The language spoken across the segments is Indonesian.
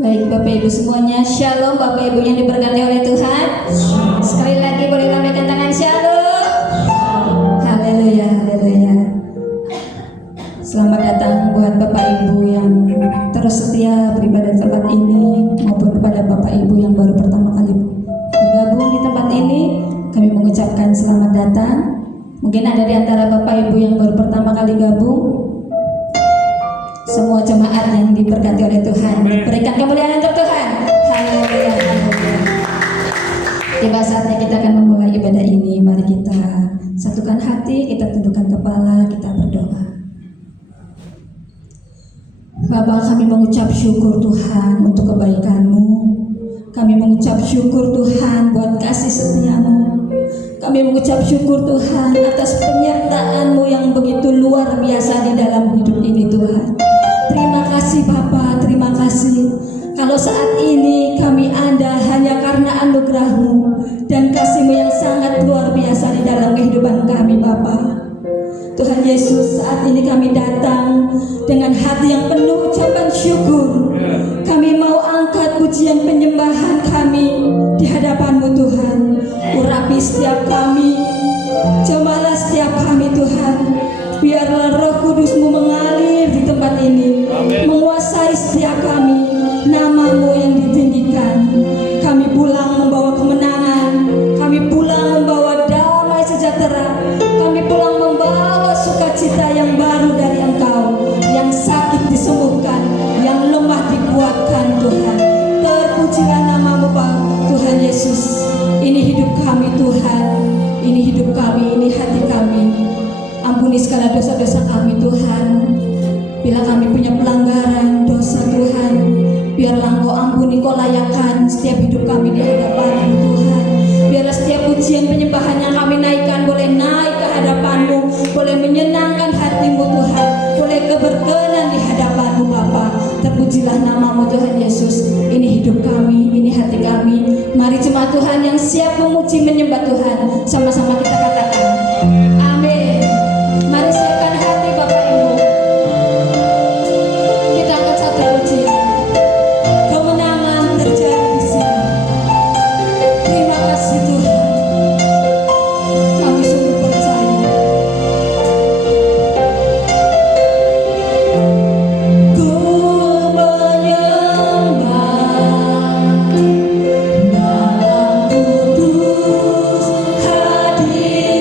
Baik Bapak Ibu semuanya, Shalom Bapak Ibu yang diberkati oleh Tuhan. Sekali lagi boleh lambaikan tangan Shalom. Haleluya, haleluya. Selamat datang buat Bapak Ibu yang terus setia beribadah di tempat ini, maupun kepada Bapak Ibu yang baru pertama kali bergabung di tempat ini. Kami mengucapkan selamat datang. Mungkin ada di antara Bapak Ibu yang baru pertama kali gabung. Semua jemaat yang diberkati oleh Tuhan, berikan kemuliaan untuk Tuhan. Haleluya, haleluya. Tiba saatnya kita akan memulai ibadah ini. Mari kita satukan hati, kita tundukkan kepala, kita berdoa. Bapa, kami mengucap syukur Tuhan untuk kebaikan-Mu. Kami mengucap syukur Tuhan buat kasih setia-Mu. Kami mengucap syukur Tuhan atas penyertaan-Mu yang begitu luar biasa di dalam hidup ini Tuhan. Terima kasih Bapa, terima kasih. Kalau saat ini kami ada hanya karena anugerah-Mu dan kasih-Mu yang sangat luar biasa di dalam kehidupan kami Bapa. Tuhan Yesus, saat ini kami datang dengan hati yang penuh ucapan syukur. Kami mau angkat pujian penyembahan kami di hadapan-Mu Tuhan. Urapi setiap kami, jamalah setiap kami Tuhan. Biarlah Roh Kudus-Mu mengalir di tempat ini. Amen. Menguasai setiap kami. Nama-Mu yang ditinggikan. Kami pulang membawa kemenangan. Kami pulang membawa damai sejahtera. Kami pulang membawa sukacita yang baru dari Engkau. Yang sakit disembuhkan, yang lemah dikuatkan Tuhan. Terpujilah nama-Mu Tuhan Yesus. Ini hidup kami Tuhan. Ini hidup kami, ini hati kami. Ampuni segala dosa-dosa kami Tuhan. Bila kami punya pelanggaran dosa Tuhan, biarlah Engkau ampuni, Engkau layakkan setiap hidup kami di hadapan-Mu Tuhan. Biarlah setiap pujian penyembahan yang kami naikkan boleh naik ke hadapan-Mu, boleh menyenangkan hati-Mu Tuhan, boleh keberkenan di hadapan-Mu Bapa. Terpujilah nama-Mu Tuhan Yesus. Ini hidup kami, ini hati kami. Mari jemaat Tuhan yang siap memuji menyembah Tuhan, sama-sama kita katakan amin. Mari siapkan hati Bapak Ibu. Kita angkat satu pujian. Kemenangan terjadi di sini. Terima kasih Tuhan. Kami sungguh percaya. Ku menyembah dalam kudus hadirat.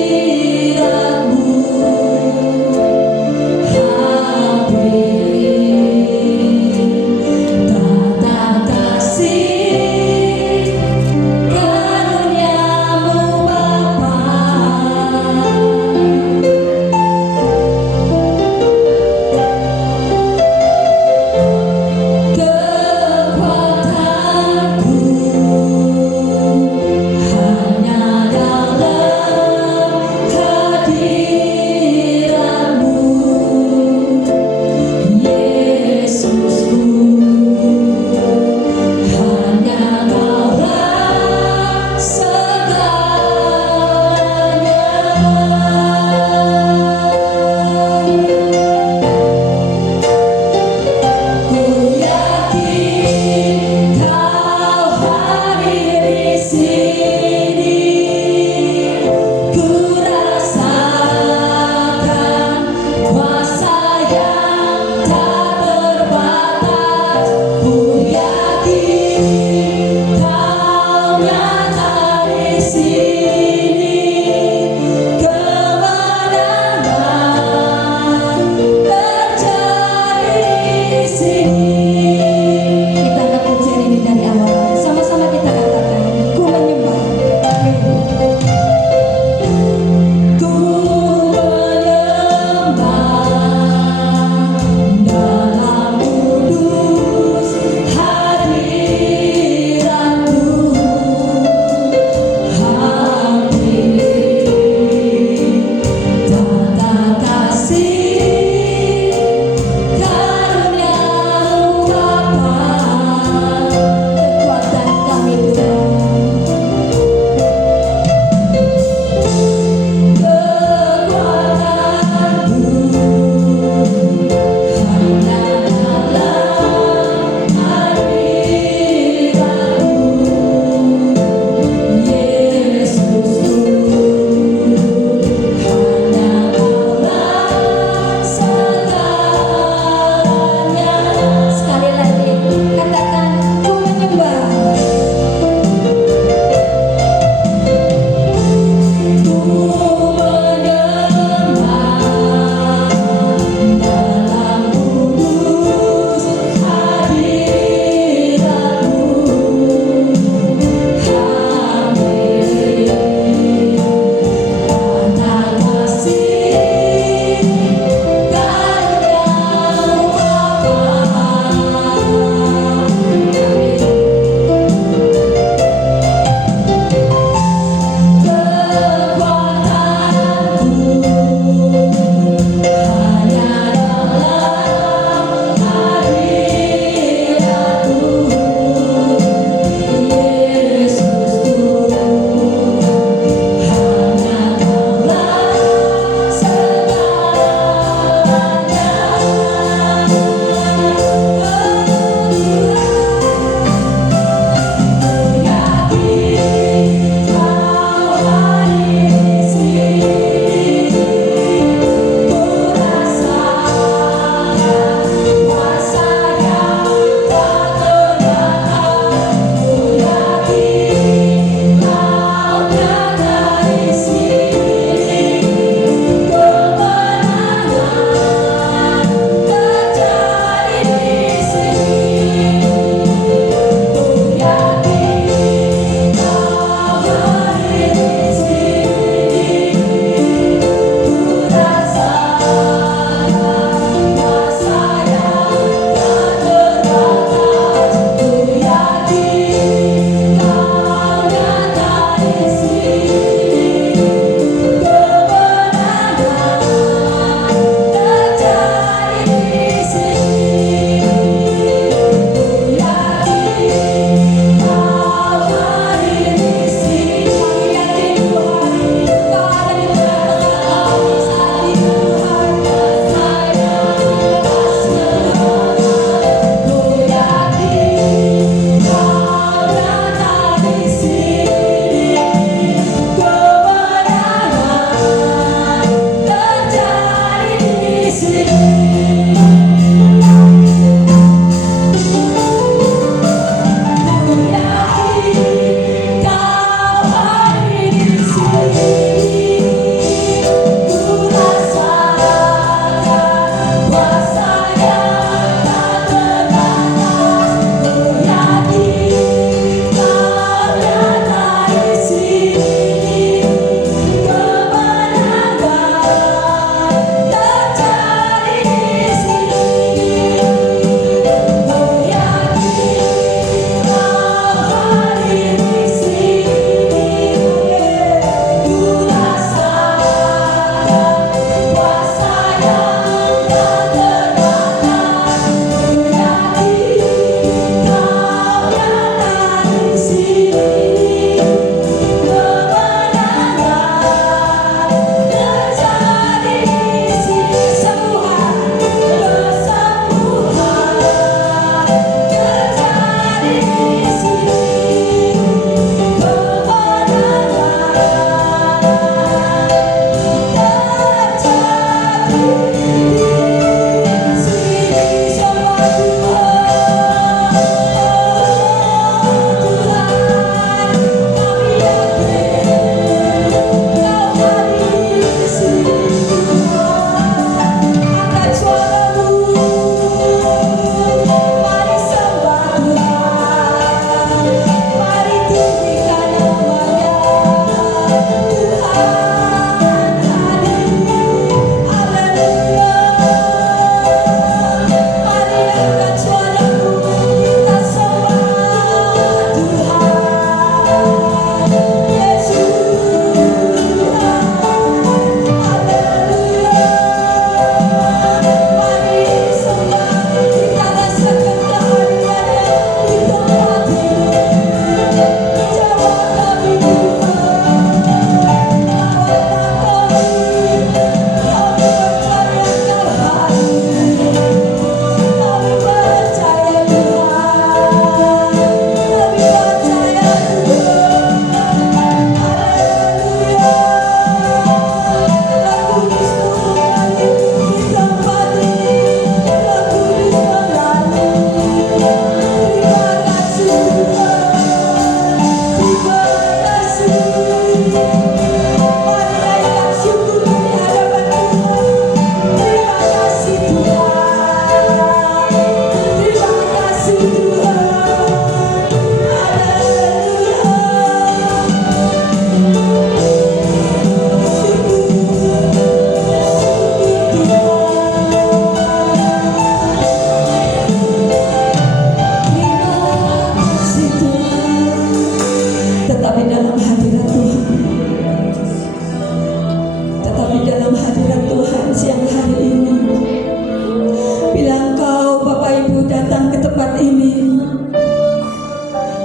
datang ke tempat ini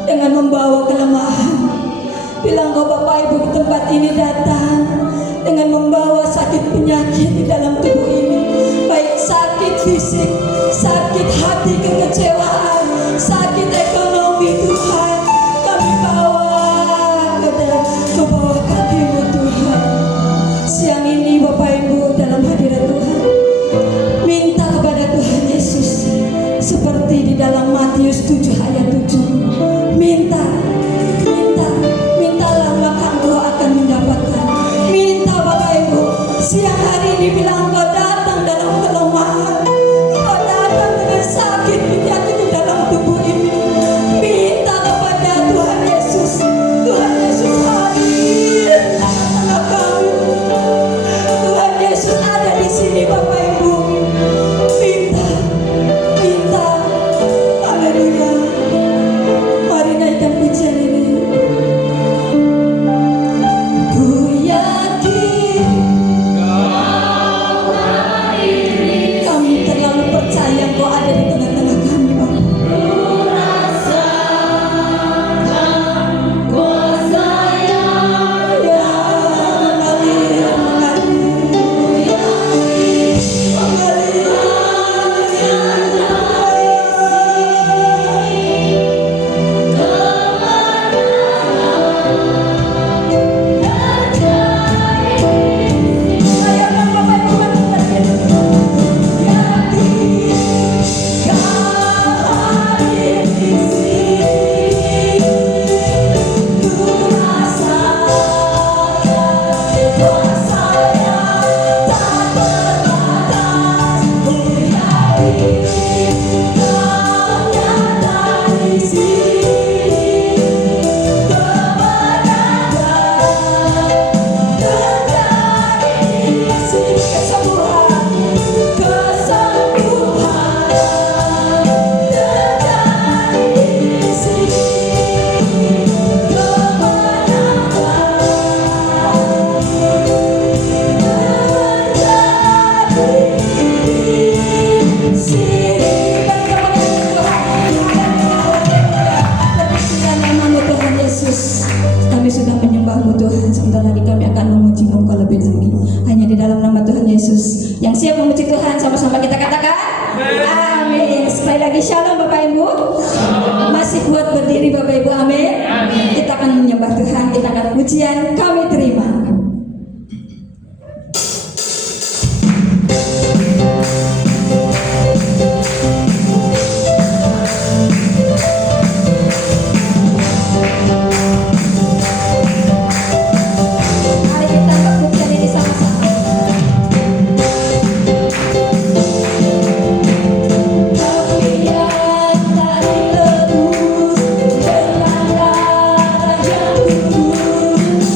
dengan membawa kelemahan. Bilang kau Bapak Ibu di tempat ini datang dengan membawa sakit penyakit di dalam tubuh ini, baik sakit fisik, sakit hati, kekecewaan, sakit ekonomi. Tuhan, kami bawa ke bawah kaki-Mu Tuhan. Siang ini Bapak Ibu dalam hadirat Tuhan, minta kepada Tuhan Yesus seperti di dalam Matius 7 ayat 7. Mintalah maka engkau akan mendapatkan. Minta Bapak Ibu, siang hari ini bilang kau datang dalam kelemahan, kau datang dengan sakit penyakit di dalam tubuh ini. Minta kepada Tuhan Yesus. Tuhan Yesus hadir di tengah kami. Tuhan Yesus ada di sini Bapak Ibu. Minta. Haleluya. Mari naikkan pujian ini. Ku yakin kami terlalu percaya kau ada di tengah-tengah kami Bapak. Kami sudah menyembah-Mu Tuhan. Sebentar lagi kami akan memuji-Mu lebih lagi. Hanya di dalam nama Tuhan Yesus. Yang siap memuji Tuhan, sama-sama kita katakan amin. Sekali lagi shalom Bapak Ibu. Masih kuat berdiri Bapak Ibu, amin. Kita akan menyembah Tuhan, kita akan pujian kami terima. Dengan darah yang kudus,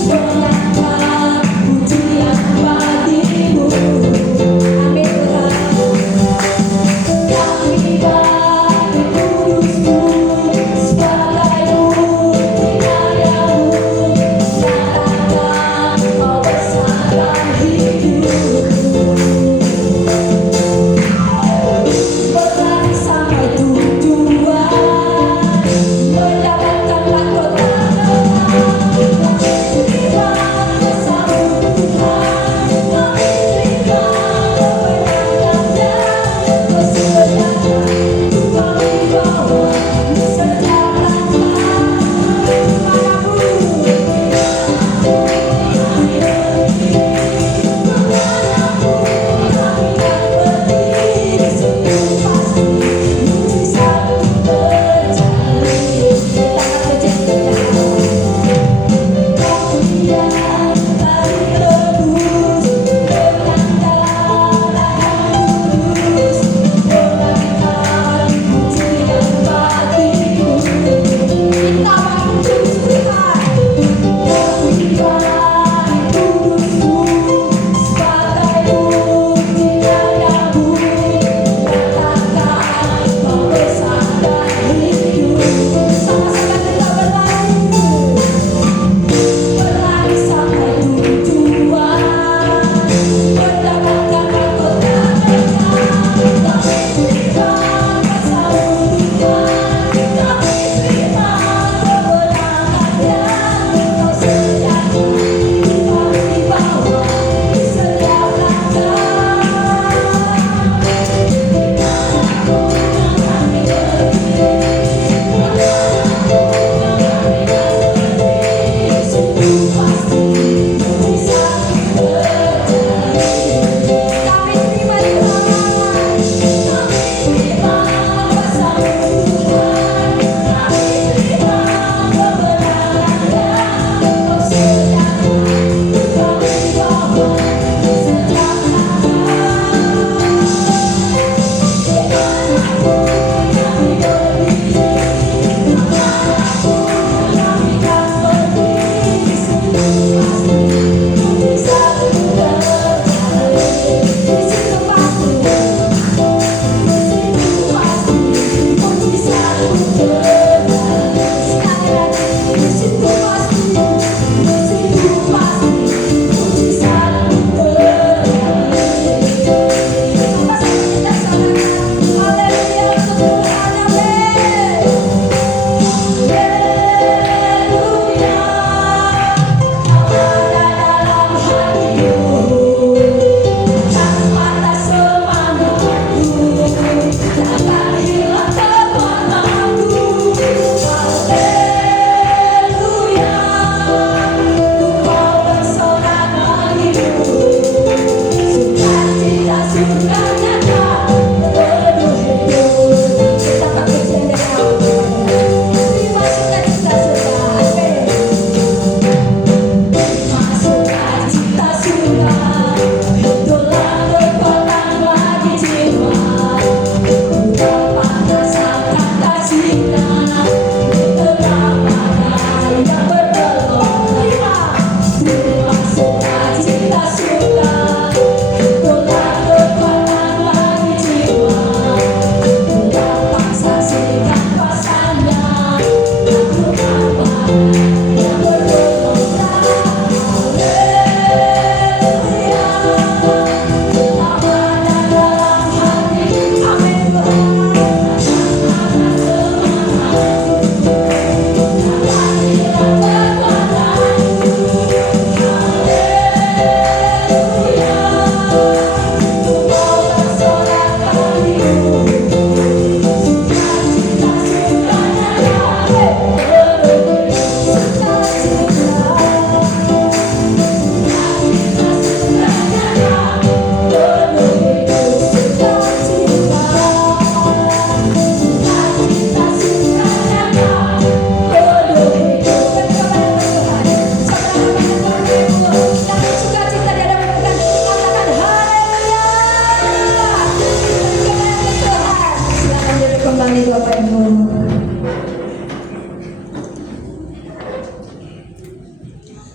Bapak Ibu.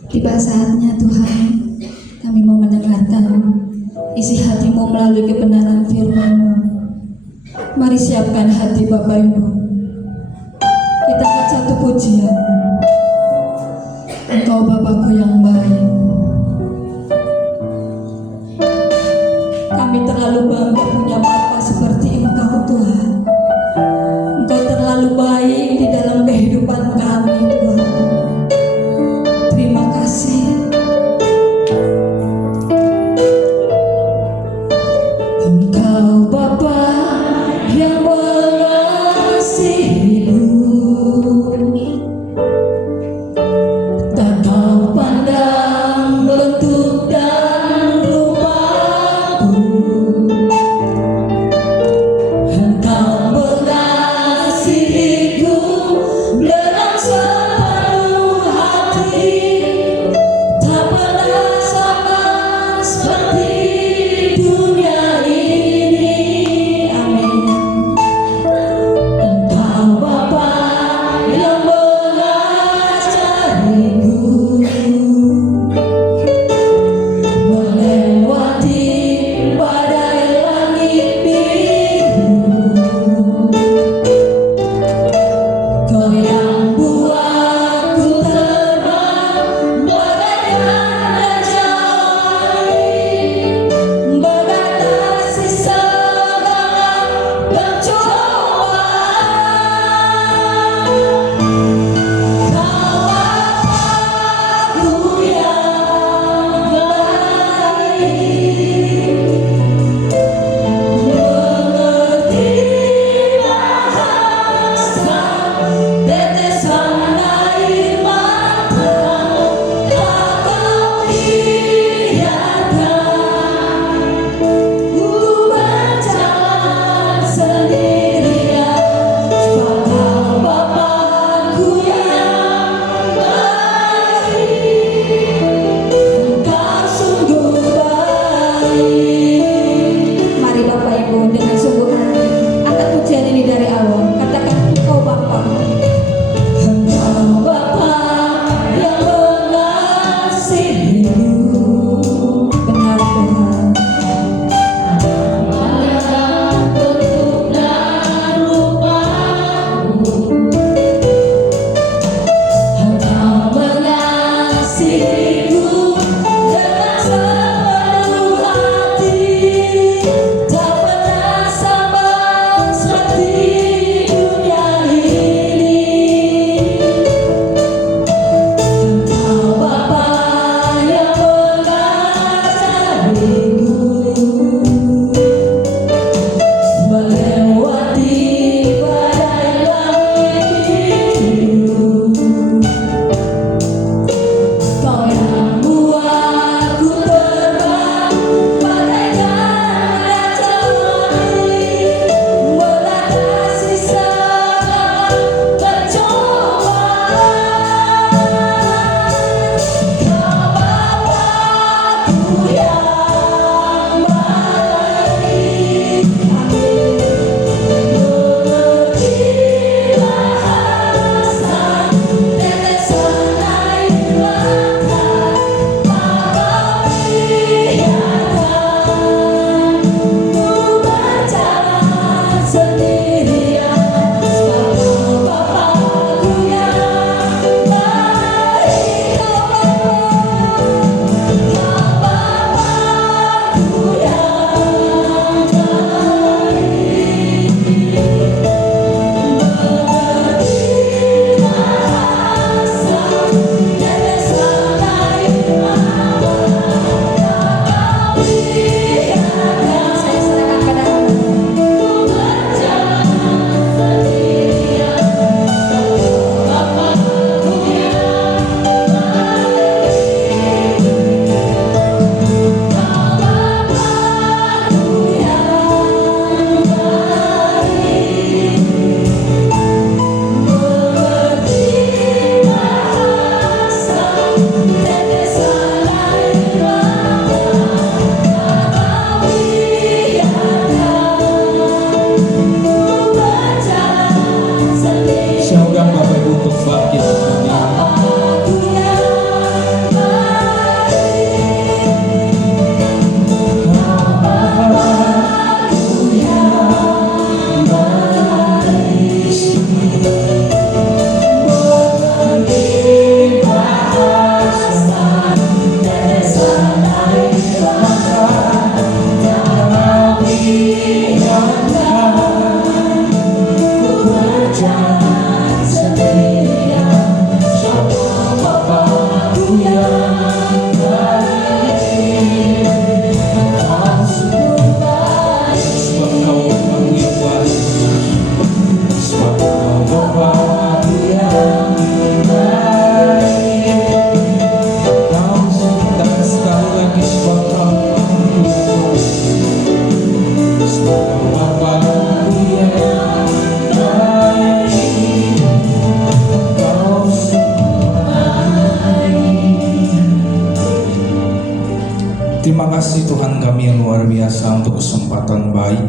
Tiba saatnya Tuhan, kami mau mendengarkan isi hatimu melalui kebenaran firman-Mu. Mari siapkan hati Bapak Ibu. Kita akan satu pujian. Engkau Bapakku yang baik. Kami terlalu bangga punya Bapa seperti Engkau Tuhan. Engkau terlalu baik di dalam kehidupan kami Tuhan. Terima kasih. Engkau Bapa yang mengasihiku, tak kau pandang bentuk dan rupaku. Engkau mengasihiku dengan sepenuh hati, tak pernah sama seperti dunia ini. Amin. Engkau Bapa yang mengajariku melewati badai langit biru. Kau yang buatku terbang bagaikan raja langit, mengatasi segala pencobaan. Kau Bapakku yang baik, mengerti bahasa tetesan air matamu, tak kau biarkan ku berjalan sendirian. Sebab Kau Bapakku yang baik, Engkau sungguh baik. Mari Bapak Ibu dengan sungguh hati angkat pujian ini dari awal. Katakan Engkau Bapa. Engkau Bapa yang mengasihiku. Benar Tuhan. Pandang bentuk dan rupamu, Engkau mengasihiku dengan sepenuh hati, tak pernah sama seperti dunia ini. Engkau Bapa yang mengajariku melewati badai langit biru. Kau yang buatku terbang bagaikan raja langit, mengatasi kasih Tuhan kami yang luar biasa untuk kesempatan baik.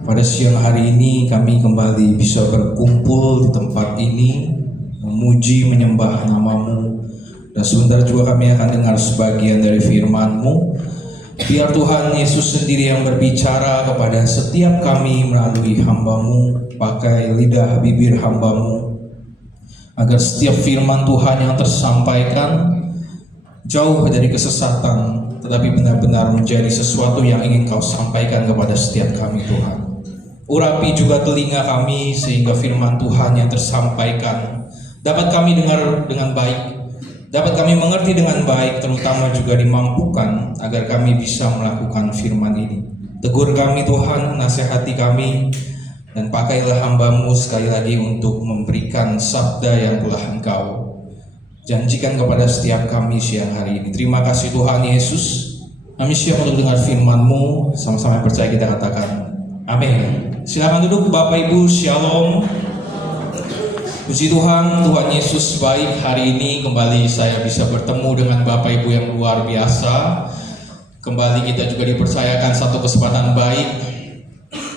Pada siang hari ini kami kembali bisa berkumpul di tempat ini, memuji, menyembah nama-Mu. Dan sebentar juga kami akan dengar sebagian dari firman-Mu. Biar Tuhan Yesus sendiri yang berbicara kepada setiap kami melalui hamba-Mu, pakai lidah bibir hamba-Mu, agar setiap firman Tuhan yang tersampaikan jauh dari kesesatan, tetapi benar-benar menjadi sesuatu yang ingin Kau sampaikan kepada setiap kami, Tuhan. Urapi juga telinga kami sehingga firman Tuhan yang tersampaikan dapat kami dengar dengan baik, dapat kami mengerti dengan baik, terutama juga dimampukan agar kami bisa melakukan firman ini. Tegur kami Tuhan, nasihati kami, dan pakailah hamba-Mu sekali lagi untuk memberikan sabda yang telah Engkau janjikan kepada setiap kami siang hari ini. Terima kasih Tuhan Yesus. Kami siap untuk dengar firman-Mu. Sama-sama percaya kita katakan amin. Silakan duduk Bapak Ibu, Shalom. Puji Tuhan, Tuhan Yesus baik. Hari ini kembali saya bisa bertemu dengan Bapak Ibu yang luar biasa. Kembali kita juga dipercayakan satu kesempatan baik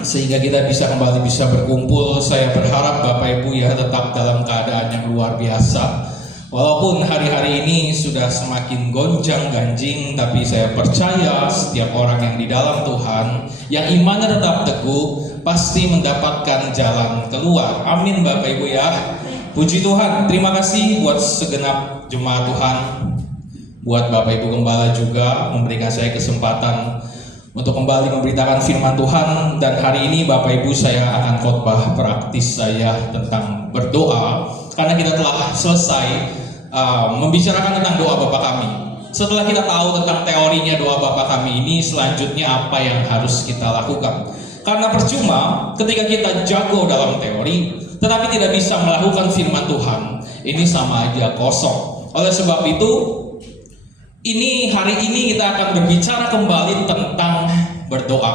sehingga kita kembali bisa berkumpul. Saya berharap Bapak Ibu ya tetap dalam keadaan yang luar biasa. Walaupun hari-hari ini sudah semakin gonjang-ganjing, tapi saya percaya setiap orang yang di dalam Tuhan, yang imannya tetap teguh, pasti mendapatkan jalan keluar. Amin Bapak Ibu ya. Puji Tuhan, terima kasih buat segenap jemaat Tuhan, buat Bapak Ibu Gembala juga memberikan saya kesempatan untuk kembali memberitakan firman Tuhan. Dan hari ini Bapak Ibu saya akan khotbah praktis saya tentang berdoa, karena kita telah selesai membicarakan tentang doa Bapa kami. Setelah kita tahu tentang teorinya doa Bapa kami ini, selanjutnya apa yang harus kita lakukan. Karena percuma ketika kita jago dalam teori tetapi tidak bisa melakukan firman Tuhan, ini sama aja kosong. Oleh sebab itu, hari ini kita akan berbicara kembali tentang berdoa.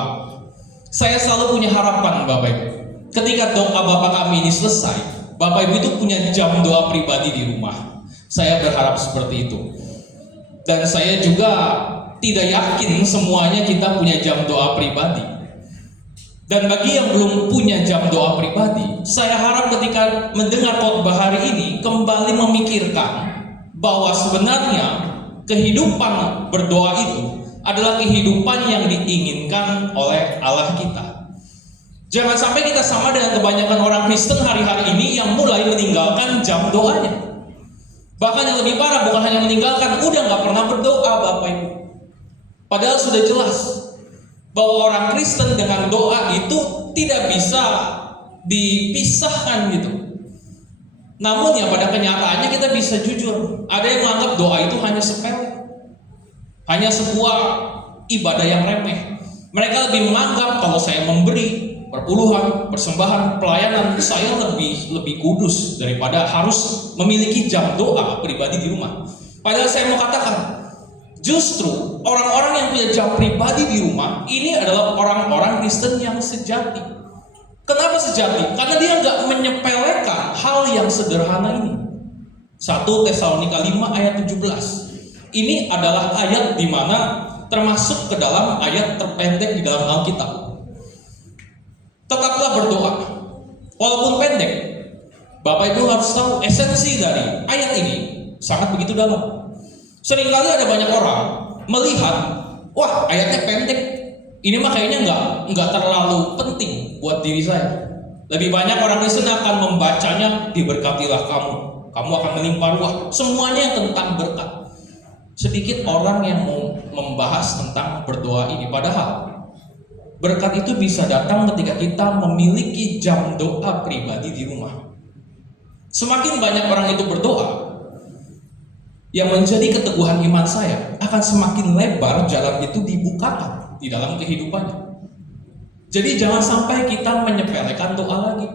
Saya selalu punya harapan Bapak Ibu, ketika doa Bapa kami ini selesai, Bapak Ibu itu punya jam doa pribadi di rumah. Saya berharap seperti itu. Dan saya juga tidak yakin semuanya kita punya jam doa pribadi. Dan bagi yang belum punya jam doa pribadi, saya harap ketika mendengar khotbah hari ini kembali memikirkan bahwa sebenarnya kehidupan berdoa itu adalah kehidupan yang diinginkan oleh Allah kita. Jangan sampai kita sama dengan kebanyakan orang Kristen hari-hari ini yang mulai meninggalkan jam doanya. Bahkan yang lebih parah, bukan hanya meninggalkan, udah gak pernah berdoa Bapak Ibu. Padahal sudah jelas bahwa orang Kristen dengan doa itu tidak bisa dipisahkan gitu. Namun ya pada kenyataannya kita bisa jujur, ada yang menganggap doa itu hanya sepele, hanya sebuah ibadah yang remeh. Mereka lebih menganggap kalau saya memberi perpuluhan, persembahan, pelayanan, saya lebih kudus daripada harus memiliki jam doa pribadi di rumah. Padahal saya mau katakan, justru orang-orang yang punya jam pribadi di rumah ini adalah orang-orang Kristen yang sejati. Kenapa sejati? Karena dia nggak menyepelekan hal yang sederhana ini. 1 Tesalonika 5 ayat 17. Ini adalah ayat di mana termasuk ke dalam ayat terpendek di dalam Alkitab. Tetaplah berdoa, walaupun pendek. Bapak Ibu harus tahu esensi dari ayat ini sangat begitu dalam. Seringkali ada banyak orang melihat, wah ayatnya pendek, ini mah kayaknya nggak terlalu penting buat diri saya. Lebih banyak orang Kristen akan membacanya, diberkatilah kamu akan melimpah ruah. Semuanya tentang berkat. Sedikit orang yang mau membahas tentang berdoa ini, padahal berkat itu bisa datang ketika kita memiliki jam doa pribadi di rumah. Semakin banyak orang itu berdoa, yang menjadi keteguhan iman saya akan semakin lebar jalan itu dibukakan di dalam kehidupannya. Jadi jangan sampai kita menyepelekan doa lagi.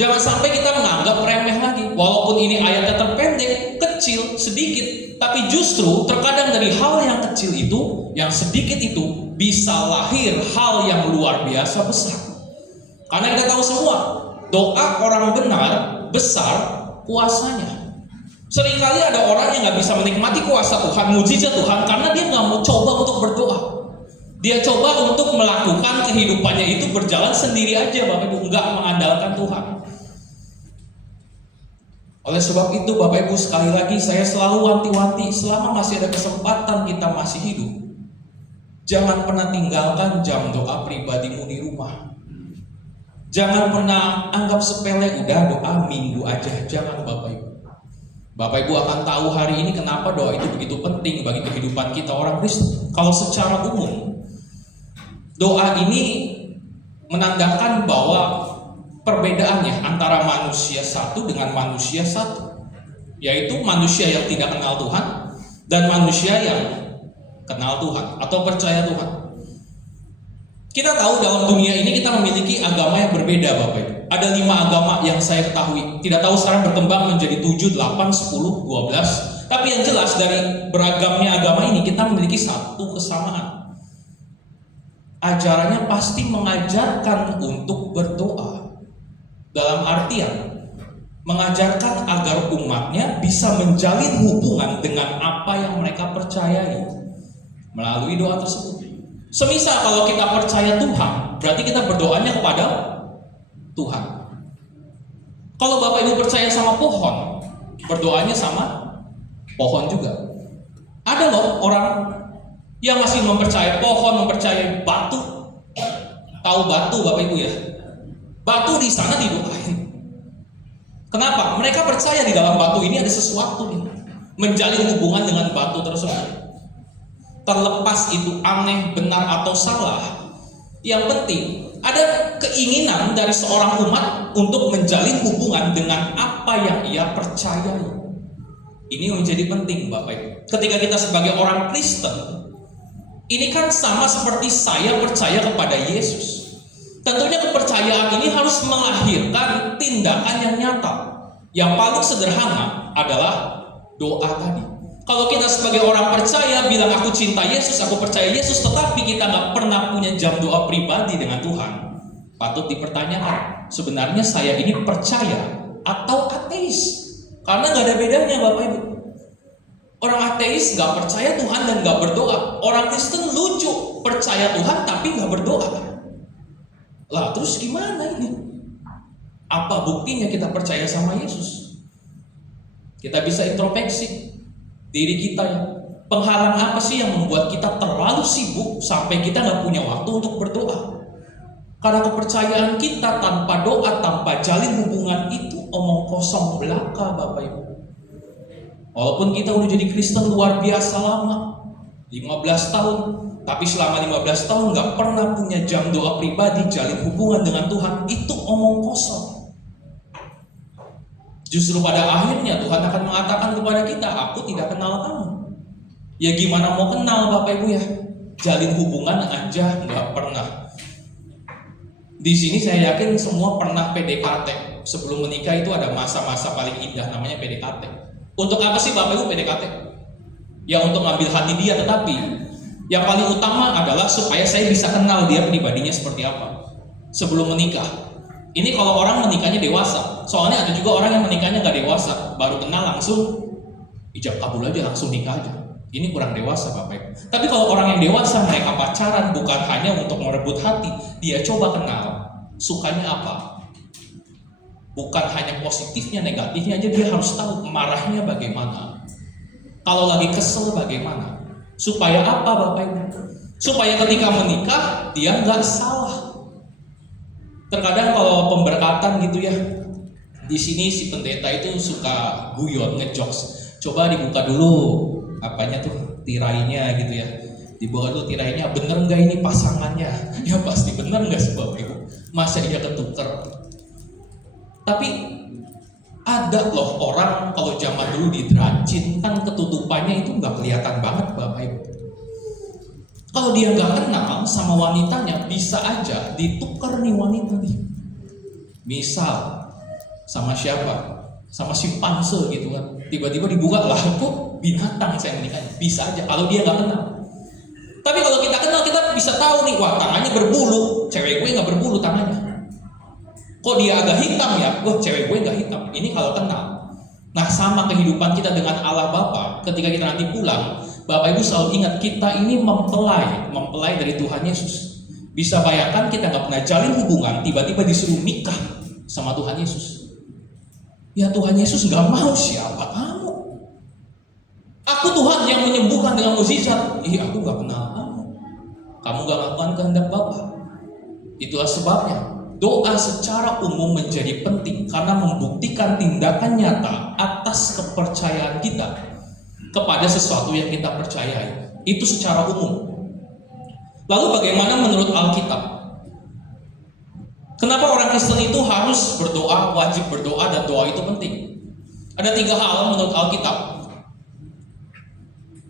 Jangan sampai kita menganggap remeh lagi. Walaupun ini ayatnya terpendek, kecil, sedikit, tapi justru terkadang dari hal yang kecil itu, yang sedikit itu, bisa lahir hal yang luar biasa besar. Karena kita tahu semua, doa orang benar besar kuasanya. Seringkali ada orang yang nggak bisa menikmati kuasa Tuhan, mujizat Tuhan, karena dia nggak mau coba untuk berdoa. Dia coba untuk melakukan kehidupannya itu berjalan sendiri aja, Bapak Ibu, nggak mengandalkan Tuhan. Oleh sebab itu, Bapak Ibu, sekali lagi saya selalu wanti-wanti, selama masih ada kesempatan kita masih hidup, jangan pernah tinggalkan jam doa pribadimu di rumah. Jangan pernah anggap sepele, udah doa minggu aja. Jangan, Bapak Ibu. Bapak Ibu akan tahu hari ini kenapa doa itu begitu penting bagi kehidupan kita orang Kristen. Kalau secara umum, doa ini menandakan bahwa perbedaannya antara manusia satu dengan manusia satu, yaitu manusia yang tidak kenal Tuhan dan manusia yang kenal Tuhan atau percaya Tuhan. Kita tahu dalam dunia ini kita memiliki agama yang berbeda, Bapak Ibu. Ada 5 agama yang saya ketahui. Tidak tahu sekarang berkembang menjadi 7, 8, 10, 12. Tapi yang jelas dari beragamnya agama ini kita memiliki satu kesamaan. Ajarannya pasti mengajarkan untuk berdoa. Dalam artian mengajarkan agar umatnya bisa menjalin hubungan dengan apa yang mereka percayai melalui doa tersebut. Semisal kalau kita percaya Tuhan, berarti kita berdoanya kepada Tuhan. Kalau Bapak Ibu percaya sama pohon, berdoanya sama pohon juga. Ada loh orang yang masih mempercayai pohon, mempercayai batu. Tahu batu, Bapak Ibu ya? Batu di sana didoain. Kenapa? Mereka percaya di dalam batu ini ada sesuatu nih, menjalin hubungan dengan batu tersebut. Terlepas itu aneh, benar atau salah, yang penting ada keinginan dari seorang umat untuk menjalin hubungan dengan apa yang ia percayai. Ini menjadi penting, Bapak Ibu. Ketika kita sebagai orang Kristen, ini kan sama seperti saya percaya kepada Yesus. Tentunya kepercayaan ini harus melahirkan tindakan yang nyata. Yang paling sederhana adalah doa tadi. Kalau kita sebagai orang percaya bilang aku cinta Yesus, aku percaya Yesus, tetapi kita nggak pernah punya jam doa pribadi dengan Tuhan, patut dipertanyakan, sebenarnya saya ini percaya atau ateis? Karena nggak ada bedanya, Bapak Ibu. Orang ateis nggak percaya Tuhan dan nggak berdoa. Orang Kristen lucu, percaya Tuhan tapi nggak berdoa. Lah terus gimana ini? Apa buktinya kita percaya sama Yesus? Kita bisa introspeksi diri kita ya. Penghalang apa sih yang membuat kita terlalu sibuk sampai kita nggak punya waktu untuk berdoa? Karena kepercayaan kita tanpa doa, tanpa jalin hubungan itu omong kosong belaka, Bapak Ibu. Walaupun kita udah jadi Kristen luar biasa lama, 15 tahun, tapi selama 15 tahun nggak pernah punya jam doa pribadi, jalin hubungan dengan Tuhan, itu omong kosong. Justru pada akhirnya Tuhan akan mengatakan kepada kita, aku tidak kenal kamu. Ya gimana mau kenal, Bapak Ibu ya? Jalin hubungan aja nggak pernah. Di sini saya yakin semua pernah PDKT. Sebelum menikah itu ada masa-masa paling indah namanya PDKT. Untuk apa sih Bapak Ibu PDKT? Ya untuk ngambil hati dia, tetapi yang paling utama adalah supaya saya bisa kenal dia pribadinya seperti apa sebelum menikah. Ini kalau orang menikahnya dewasa. Soalnya ada juga orang yang menikahnya gak dewasa, baru kenal langsung ijab kabul aja, langsung nikah aja. Ini kurang dewasa, Bapak Ibu. Tapi kalau orang yang dewasa, mereka pacaran bukan hanya untuk merebut hati, dia coba kenal sukanya apa. Bukan hanya positifnya, negatifnya aja, dia harus tahu marahnya bagaimana. Kalau lagi kesel bagaimana. Supaya apa, Bapak Ibu? Supaya ketika menikah dia nggak salah. Terkadang kalau pemberkatan gitu ya, di sini si pendeta itu suka guyon, ngejokes. Coba dibuka dulu apanya tuh, tirainya gitu ya. Dibuka dulu tirainya, bener nggak ini pasangannya? Ya pasti bener nggak sih Bapak Ibu? Masa iya ketuker? Tapi ada loh orang kalau zaman dulu didracin kan ketutupannya itu nggak kelihatan banget, Bapak Ibu. Kalau dia nggak kenal sama wanitanya, bisa aja ditukar nih wanita nih. Misal sama siapa? Sama si panse gitu kan. Tiba-tiba dibuka lah, kok binatang saya menikahnya. Bisa aja kalau dia nggak kenal. Tapi kalau kita kenal, kita bisa tahu nih, wah tangannya berbulu, cewek gue nggak berbulu tangannya. Kok dia agak hitam ya? Wah cewek gue nggak hitam. Ini kalau kenal. Nah, sama kehidupan kita dengan Allah Bapa. Ketika kita nanti pulang, Bapak Ibu selalu ingat kita ini mempelai dari Tuhan Yesus. Bisa bayangkan kita nggak pernah jalin hubungan, tiba-tiba disuruh nikah sama Tuhan Yesus. Ya Tuhan Yesus nggak mau, siapa kamu? Aku Tuhan yang menyembuhkan dengan mukjizat. Aku nggak kenal kamu. Kamu nggak lakukan kehendak Bapa. Itulah sebabnya doa secara umum menjadi penting karena membuktikan tindakan nyata atas kepercayaan kita kepada sesuatu yang kita percayai. Itu secara umum. Lalu bagaimana menurut Alkitab? Kenapa orang Kristen itu harus berdoa, wajib berdoa, dan doa itu penting? Ada 3 hal menurut Alkitab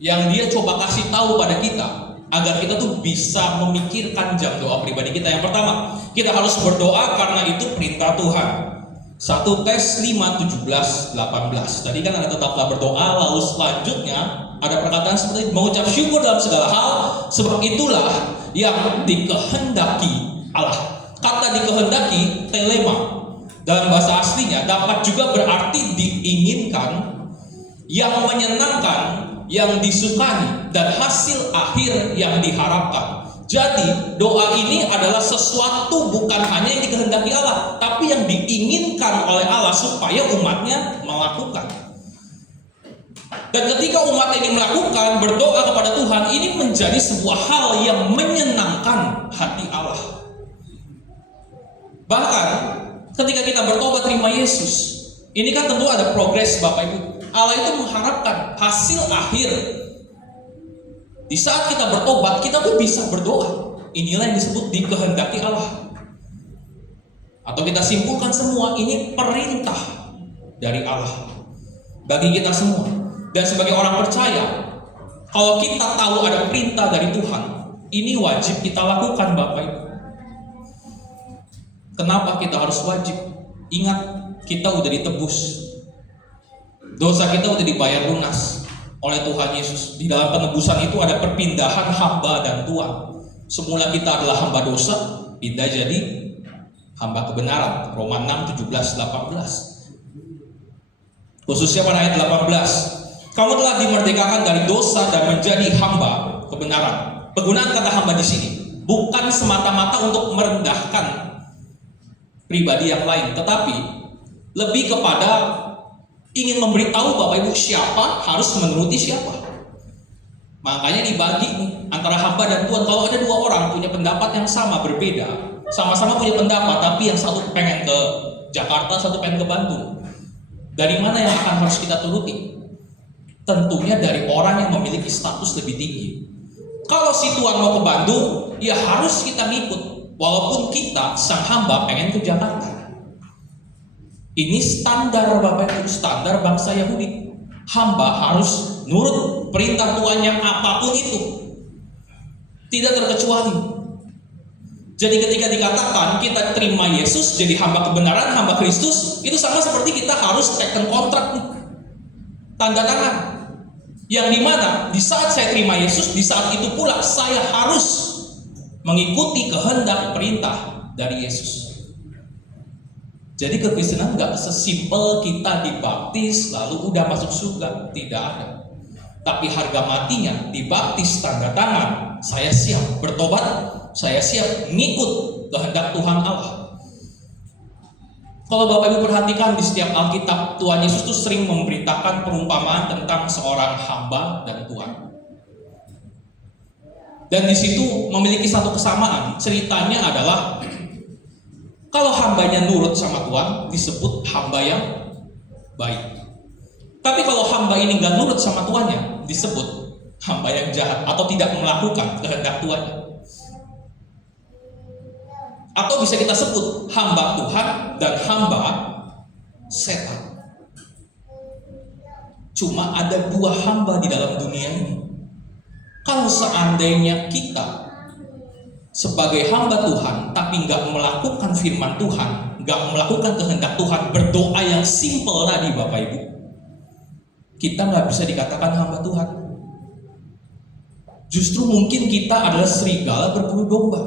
yang dia coba kasih tahu pada kita agar kita tuh bisa memikirkan jam doa pribadi kita. Yang pertama, kita harus berdoa karena itu perintah Tuhan. 1 Tes 5, 17, 18. Tadi kan ada tetaplah berdoa, lalu selanjutnya ada perkataan seperti mengucap syukur dalam segala hal, sebab itulah yang dikehendaki Allah. Kata dikehendaki, telema, dalam bahasa aslinya dapat juga berarti diinginkan, yang menyenangkan, yang disukai, dan hasil akhir yang diharapkan. Jadi doa ini adalah sesuatu bukan hanya yang dikehendaki Allah, tapi yang diinginkan oleh Allah supaya umatnya melakukan. Dan ketika umat ini melakukan, berdoa kepada Tuhan, ini menjadi sebuah hal yang menyenangkan hati Allah. Bahkan ketika kita bertobat terima Yesus, ini kan tentu ada progres Bapak Ibu. Allah itu mengharapkan hasil akhir. Di saat kita bertobat, kita tuh bisa berdoa. Inilah yang disebut dikehendaki Allah. Atau kita simpulkan semua, ini perintah dari Allah bagi kita semua. Dan sebagai orang percaya, kalau kita tahu ada perintah dari Tuhan, ini wajib kita lakukan Bapak Ibu. Kenapa kita harus wajib? Ingat, kita udah ditebus. Dosa kita udah dibayar lunas oleh Tuhan Yesus. Di dalam penebusan itu ada perpindahan hamba dan tuan. Semula kita adalah hamba dosa, pindah jadi hamba kebenaran. Roma 6, 17, 18. Khususnya pada ayat 18. Kamu telah dimerdekakan dari dosa dan menjadi hamba kebenaran. Penggunaan kata hamba di sini bukan semata-mata untuk merendahkan pribadi yang lain, tetapi lebih kepada ingin memberitahu Bapak Ibu siapa harus menuruti siapa. Makanya dibagi antara hamba dan tuan. Kalau ada 2 orang punya pendapat yang sama berbeda, sama-sama punya pendapat, tapi yang satu pengen ke Jakarta, satu pengen ke Bandung, dari mana yang akan harus kita turuti? Tentunya dari orang yang memiliki status lebih tinggi. Kalau si tuan mau ke Bandung, ya harus kita ngikut, walaupun kita sang hamba pengen ke Jakarta. Ini standar Bapak Ibu, standar bangsa Yahudi. Hamba harus nurut perintah tuannya apapun itu, tidak terkecuali. Jadi ketika dikatakan kita terima Yesus jadi hamba kebenaran, hamba Kristus, itu sama seperti kita harus teken kontrak nih, tanda tangan. Yang dimana di saat saya terima Yesus, di saat itu pula saya harus mengikuti kehendak perintah dari Yesus. Jadi kekristenan nggak sesimpel kita dibaptis lalu udah masuk surga, tidak ada. Tapi harga matinya dibaptis, tanda tangan, saya siap bertobat, saya siap ngikut kehendak Tuhan Allah. Kalau Bapak Ibu perhatikan di setiap Alkitab, Tuhan Yesus itu sering memberitakan perumpamaan tentang seorang hamba dan tuan. Dan di situ memiliki satu kesamaan. Ceritanya adalah kalau hambanya nurut sama Tuhan, disebut hamba yang baik. Tapi kalau hamba ini nggak nurut sama tuannya, disebut hamba yang jahat atau tidak melakukan kehendak tuannya. Atau bisa kita sebut hamba Tuhan dan hamba setan. Cuma ada 2 hamba di dalam dunia ini. Kalau seandainya kita sebagai hamba Tuhan tapi nggak melakukan firman Tuhan, nggak melakukan kehendak Tuhan, berdoa yang simple tadi Bapak Ibu, kita nggak bisa dikatakan hamba Tuhan. Justru mungkin kita adalah serigala berburu domba,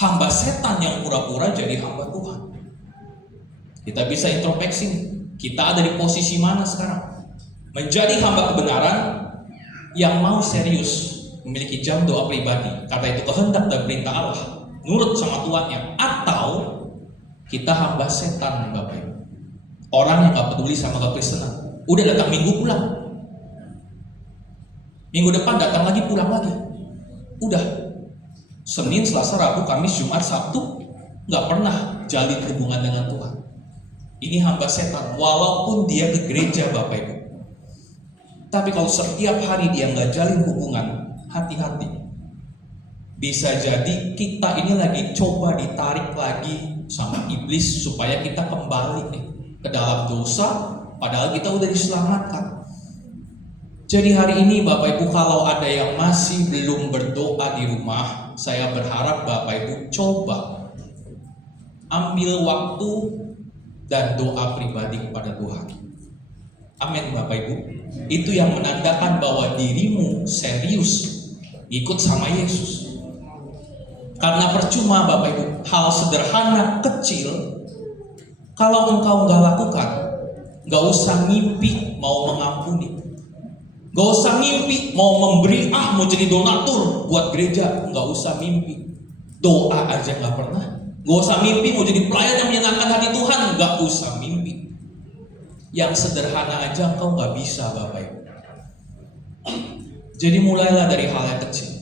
hamba setan yang pura-pura jadi hamba Tuhan. Kita bisa introspeksi. Kita ada di posisi mana sekarang? Menjadi hamba kebenaran yang mau serius memiliki jam doa pribadi karena itu kehendak dan perintah Allah, nurut sama tuannya, atau kita hamba setan, Bapak Ibu. Orang yang gak peduli sama kekristenan, udah datang minggu pulang, minggu depan datang lagi pulang lagi, udah Senin, Selasa, Rabu, Kamis, Jumat, Sabtu gak pernah jalin hubungan dengan Tuhan. Ini hamba setan, walaupun dia ke gereja, Bapak Ibu. Tapi kalau setiap hari dia nggak jalin hubungan, hati-hati. Bisa jadi kita ini lagi coba ditarik lagi sama iblis supaya kita kembali nih ke dalam dosa, padahal kita udah diselamatkan. Jadi hari ini Bapak Ibu, kalau ada yang masih belum berdoa di rumah, saya berharap Bapak Ibu coba ambil waktu dan doa pribadi kepada Tuhan. Amin Bapak Ibu. Itu yang menandakan bahwa dirimu serius ikut sama Yesus. Karena percuma Bapak Ibu, hal sederhana kecil kalau engkau nggak lakukan, nggak usah mimpi mau mengampuni, nggak usah mimpi mau memberi, mau jadi donatur buat gereja, nggak usah mimpi. Doa aja nggak pernah. Nggak usah mimpi mau jadi pelayan yang menyenangkan hati Tuhan, nggak usah mimpi. Yang sederhana aja engkau nggak bisa Bapak Ibu. Jadi mulailah dari hal yang kecil.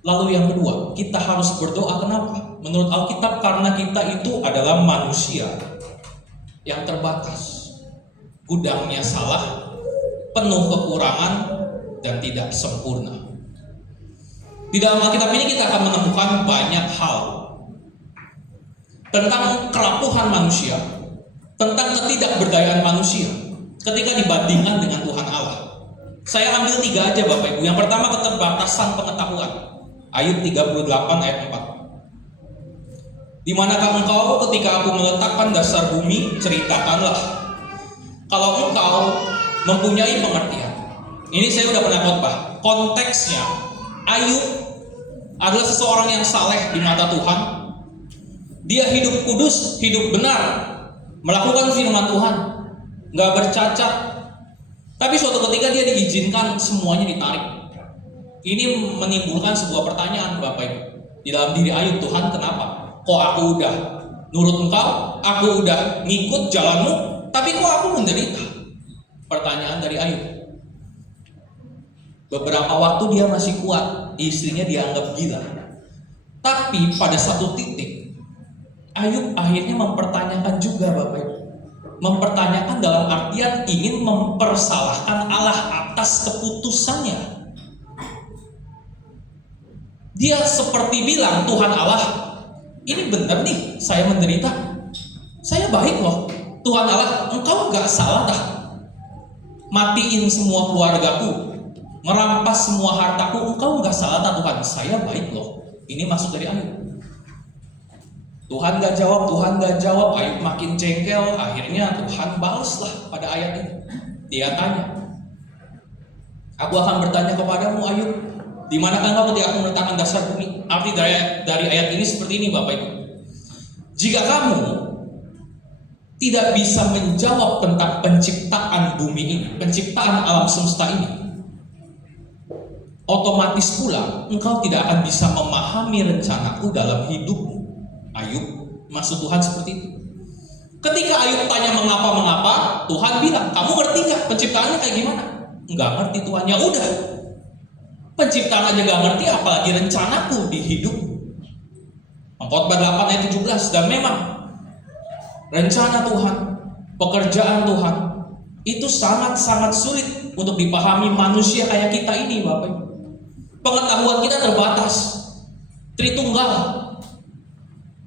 Lalu yang kedua, kita harus berdoa. Kenapa? Menurut Alkitab, karena kita itu adalah manusia yang terbatas, gudangnya salah, penuh kekurangan, dan tidak sempurna. Di dalam Alkitab ini kita akan menemukan banyak hal tentang kerapuhan manusia, tentang ketidakberdayaan manusia ketika dibandingkan dengan Tuhan Allah. Saya ambil 3 aja Bapak Ibu. Yang pertama, keterbatasan pengetahuan. Ayub 38 ayat 4. Di manakah engkau ketika aku meletakkan dasar bumi? Ceritakanlah. Kalau engkau mempunyai pengertian. Ini saya udah pernah khotbah. Konteksnya, Ayub adalah seseorang yang saleh di mata Tuhan. Dia hidup kudus, hidup benar, melakukan firman Tuhan, nggak bercacat. Tapi suatu ketika dia diizinkan semuanya ditarik. Ini menimbulkan sebuah pertanyaan Bapak Ibu di dalam diri Ayub. Tuhan, kenapa? Kok aku udah nurut engkau, aku udah ngikut jalanmu, tapi kok aku menderita? Pertanyaan dari Ayub. Beberapa waktu dia masih kuat, istrinya dianggap gila. Tapi pada satu titik Ayub akhirnya mempertanyakan juga Bapak Ibu. Mempertanyakan dalam artian ingin mempersalahkan Allah atas keputusannya. Dia seperti bilang, Tuhan Allah, ini benar nih saya menderita. Saya baik loh. Tuhan Allah, engkau gak salah dah. Matiin semua keluargaku, merampas semua hartaku, engkau gak salah dah Tuhan. Saya baik loh. Ini masuk dari Ayub. Tuhan gak jawab, Ayub makin jengkel. Akhirnya Tuhan balaslah pada ayat ini. Dia tanya, aku akan bertanya kepadamu Ayub, di manakah engkau ketika aku meletakkan dasar bumi? Arti dari ayat ini seperti ini Bapak Ibu. Jika kamu tidak bisa menjawab tentang penciptaan bumi ini, penciptaan alam semesta ini, otomatis pula engkau tidak akan bisa memahami rencanaku dalam hidupmu. Ayub, maksud Tuhan seperti itu. Ketika Ayub tanya mengapa, Tuhan bilang, kamu ngerti gak penciptaannya kayak gimana? Enggak ngerti Tuhan. Ya udah, penciptaan aja gak ngerti, apalagi rencanaku di hidup. Khotbah 8 ayat 17. Dan memang rencana Tuhan, pekerjaan Tuhan itu sangat-sangat sulit untuk dipahami manusia kayak kita ini Bapak Ibu. Pengetahuan kita terbatas, Tritunggal.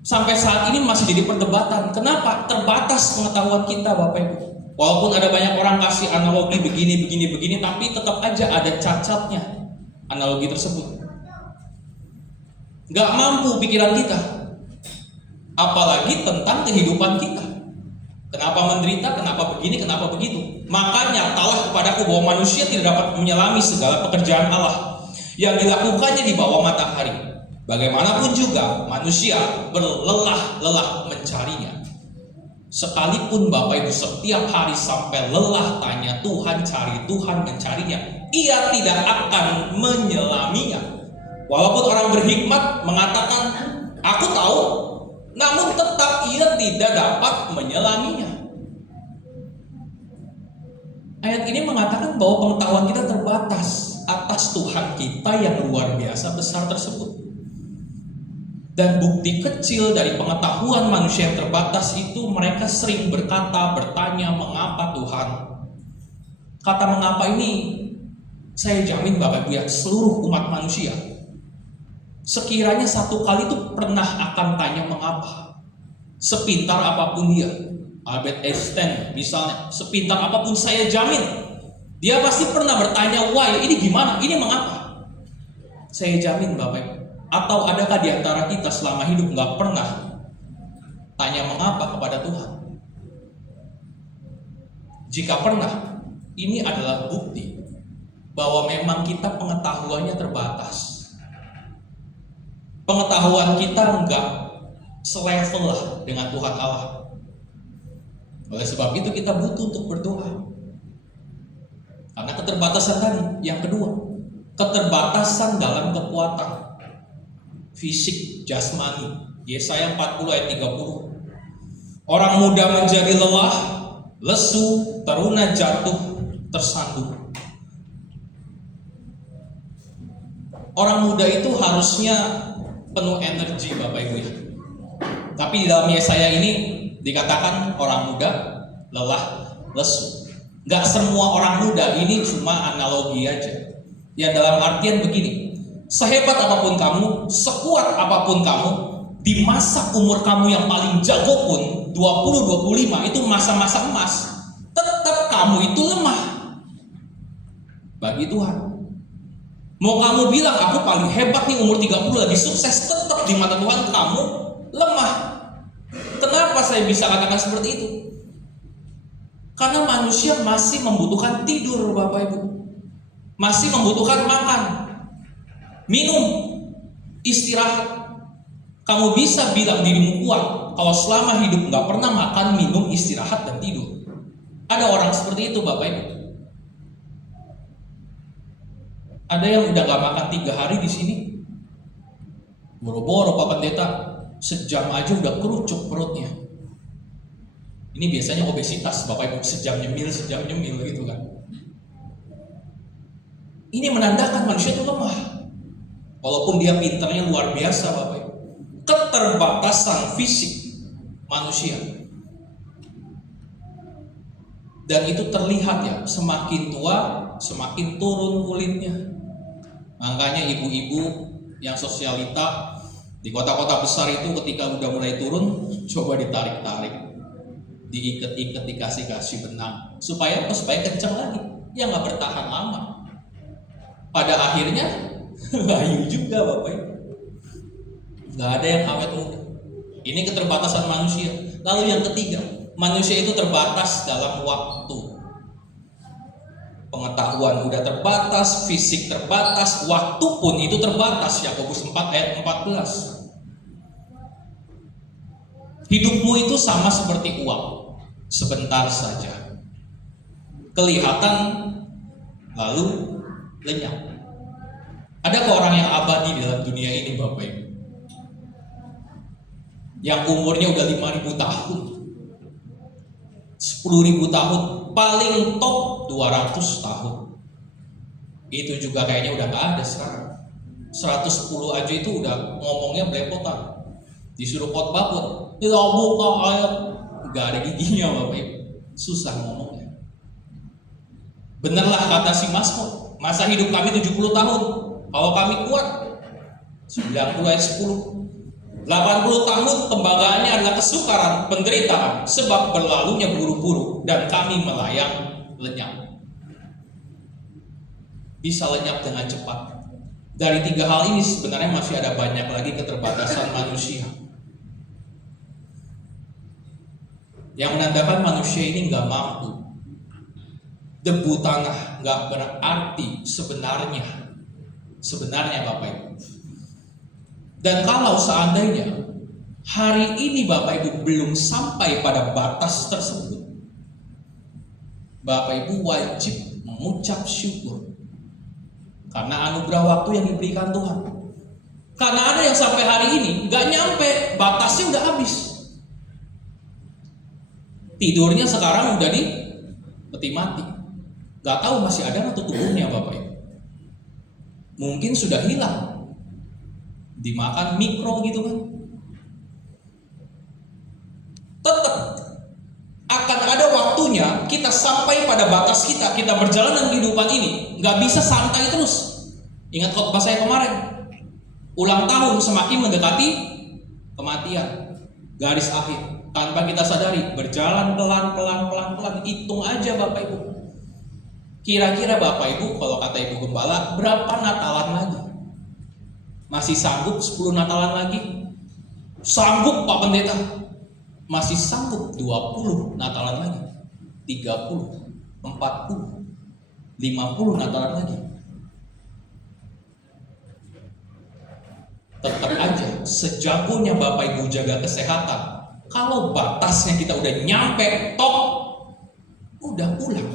Sampai saat ini masih jadi perdebatan. Kenapa? Terbatas pengetahuan kita Bapak Ibu. Walaupun ada banyak orang kasih analogi begini, tapi tetap aja ada cacatnya analogi tersebut. Gak mampu pikiran kita, apalagi tentang kehidupan kita. Kenapa menderita, kenapa begini, kenapa begitu. Makanya tahulah kepadaku bahwa manusia tidak dapat menyelami segala pekerjaan Allah yang dilakukannya di bawah matahari. Bagaimanapun juga manusia berlelah-lelah mencarinya. Sekalipun Bapak Ibu setiap hari sampai lelah tanya Tuhan, cari Tuhan, mencarinya, ia tidak akan menyelaminya. Walaupun orang berhikmat mengatakan, aku tahu, namun tetap ia tidak dapat menyelaminya. Ayat ini mengatakan bahwa pengetahuan kita terbatas atas Tuhan kita yang luar biasa besar tersebut. Dan bukti kecil dari pengetahuan manusia yang terbatas itu mereka sering berkata, bertanya, mengapa Tuhan? Kata mengapa ini saya jamin Bapak Ibu ya, seluruh umat manusia sekiranya satu kali itu pernah akan tanya mengapa. Sepintar apapun dia, Albert Einstein misalnya, sepintar apapun saya jamin dia pasti pernah bertanya, why, ini gimana, ini mengapa. Saya jamin Bapak Ibu. Atau adakah di antara kita selama hidup nggak pernah tanya mengapa kepada Tuhan? Jika pernah, ini adalah bukti bahwa memang kita pengetahuannya terbatas. Pengetahuan kita nggak selevel lah dengan Tuhan Allah. Oleh sebab itu kita butuh untuk berdoa. Karena keterbatasan tadi. Yang kedua, keterbatasan dalam kekuatan fisik, jasmani. Yesaya 40 ayat 30. Orang muda menjadi lelah, lesu, teruna jatuh, tersandung. Orang muda itu harusnya penuh energi Bapak Ibu ya. Tapi di dalam Yesaya ini dikatakan orang muda lelah, lesu. Gak semua orang muda, ini cuma analogi aja. Ya dalam artian begini, sehebat apapun kamu, sekuat apapun kamu, di masa umur kamu yang paling jago pun 20-25 itu masa-masa emas, tetap kamu itu lemah bagi Tuhan. Mau kamu bilang aku paling hebat nih umur 30 lagi sukses, tetap di mata Tuhan kamu lemah. Kenapa saya bisa katakan seperti itu? Karena manusia masih membutuhkan tidur Bapak Ibu, masih membutuhkan makan, minum, istirahat. Kamu bisa bilang dirimu kuat kalau selama hidup nggak pernah makan, minum, istirahat, dan tidur. Ada orang seperti itu Bapak Ibu. Ada yang udah nggak makan 3 hari di sini. Boro-boro Pak Pendeta, sejam aja udah kerucuk perutnya. Ini biasanya obesitas Bapak Ibu, sejam nyemil gitu kan. Ini menandakan manusia itu lemah. Walaupun dia pintarnya luar biasa Bapak Ibu. Keterbatasan fisik manusia. Dan itu terlihat ya, semakin tua semakin turun kulitnya. Makanya ibu-ibu yang sosialita di kota-kota besar itu ketika udah mulai turun, coba ditarik-tarik, diikat-ikat, dikasih-kasih benang. Supaya apa? Supaya kencang lagi. Ya nggak bertahan lama. Pada akhirnya layu juga Bapak Ibu. Nggak ada yang awet muda. Ini keterbatasan manusia. Lalu yang ketiga, manusia itu terbatas dalam waktu. Pengetahuan udah terbatas, fisik terbatas, waktu pun itu terbatas. Yakobus 4 ayat 14. Hidupmu itu sama seperti uang, sebentar saja. Kelihatan lalu lenyap. Adakah orang yang abadi dalam dunia ini Bapak Ibu? Yang umurnya udah 5.000 tahun, 10.000 tahun, paling top 200 tahun. Itu juga kayaknya udah gak ada sekarang. 110 aja itu udah ngomongnya belepotan. Disuruh khotbah pun tidak buka ayat, gak ada giginya Bapak Ibu. Susah ngomongnya. Benerlah kata si Mazmur, masa hidup kami 70 tahun. Kalau kami kuat 90 ayat 10. 80 tahun tembagaannya adalah kesukaran, penderitaan, sebab berlalunya buru-buru dan kami melayang lenyap. Bisa lenyap dengan cepat. Dari 3 hal ini sebenarnya masih ada banyak lagi keterbatasan manusia yang menandakan manusia ini nggak mampu. Debu tanah nggak berarti sebenarnya Bapak Ibu. Dan kalau seandainya hari ini Bapak Ibu belum sampai pada batas tersebut, Bapak Ibu wajib mengucap syukur karena anugerah waktu yang diberikan Tuhan. Karena ada yang sampai hari ini gak nyampe, batasnya udah habis. Tidurnya sekarang udah di peti mati. Gak tahu masih ada atau tubuhnya Bapak Ibu. Mungkin sudah hilang, dimakan mikro gitu kan. Tetap akan ada waktunya kita sampai pada batas kita berjalan dalam kehidupan ini. Gak bisa santai terus. Ingat khotbah saya kemarin, ulang tahun semakin mendekati kematian, garis akhir. Tanpa kita sadari, berjalan pelan-pelan. Hitung aja Bapak Ibu. Kira-kira Bapak Ibu, kalau kata Ibu Gembala, berapa Natalan lagi? Masih sanggup 10 Natalan lagi? Sanggup Pak Pendeta? Masih sanggup 20 Natalan lagi? 30, 40, 50 Natalan lagi? Tetap aja, sejagonya Bapak Ibu jaga kesehatan, kalau batasnya kita udah nyampe top, udah pulang.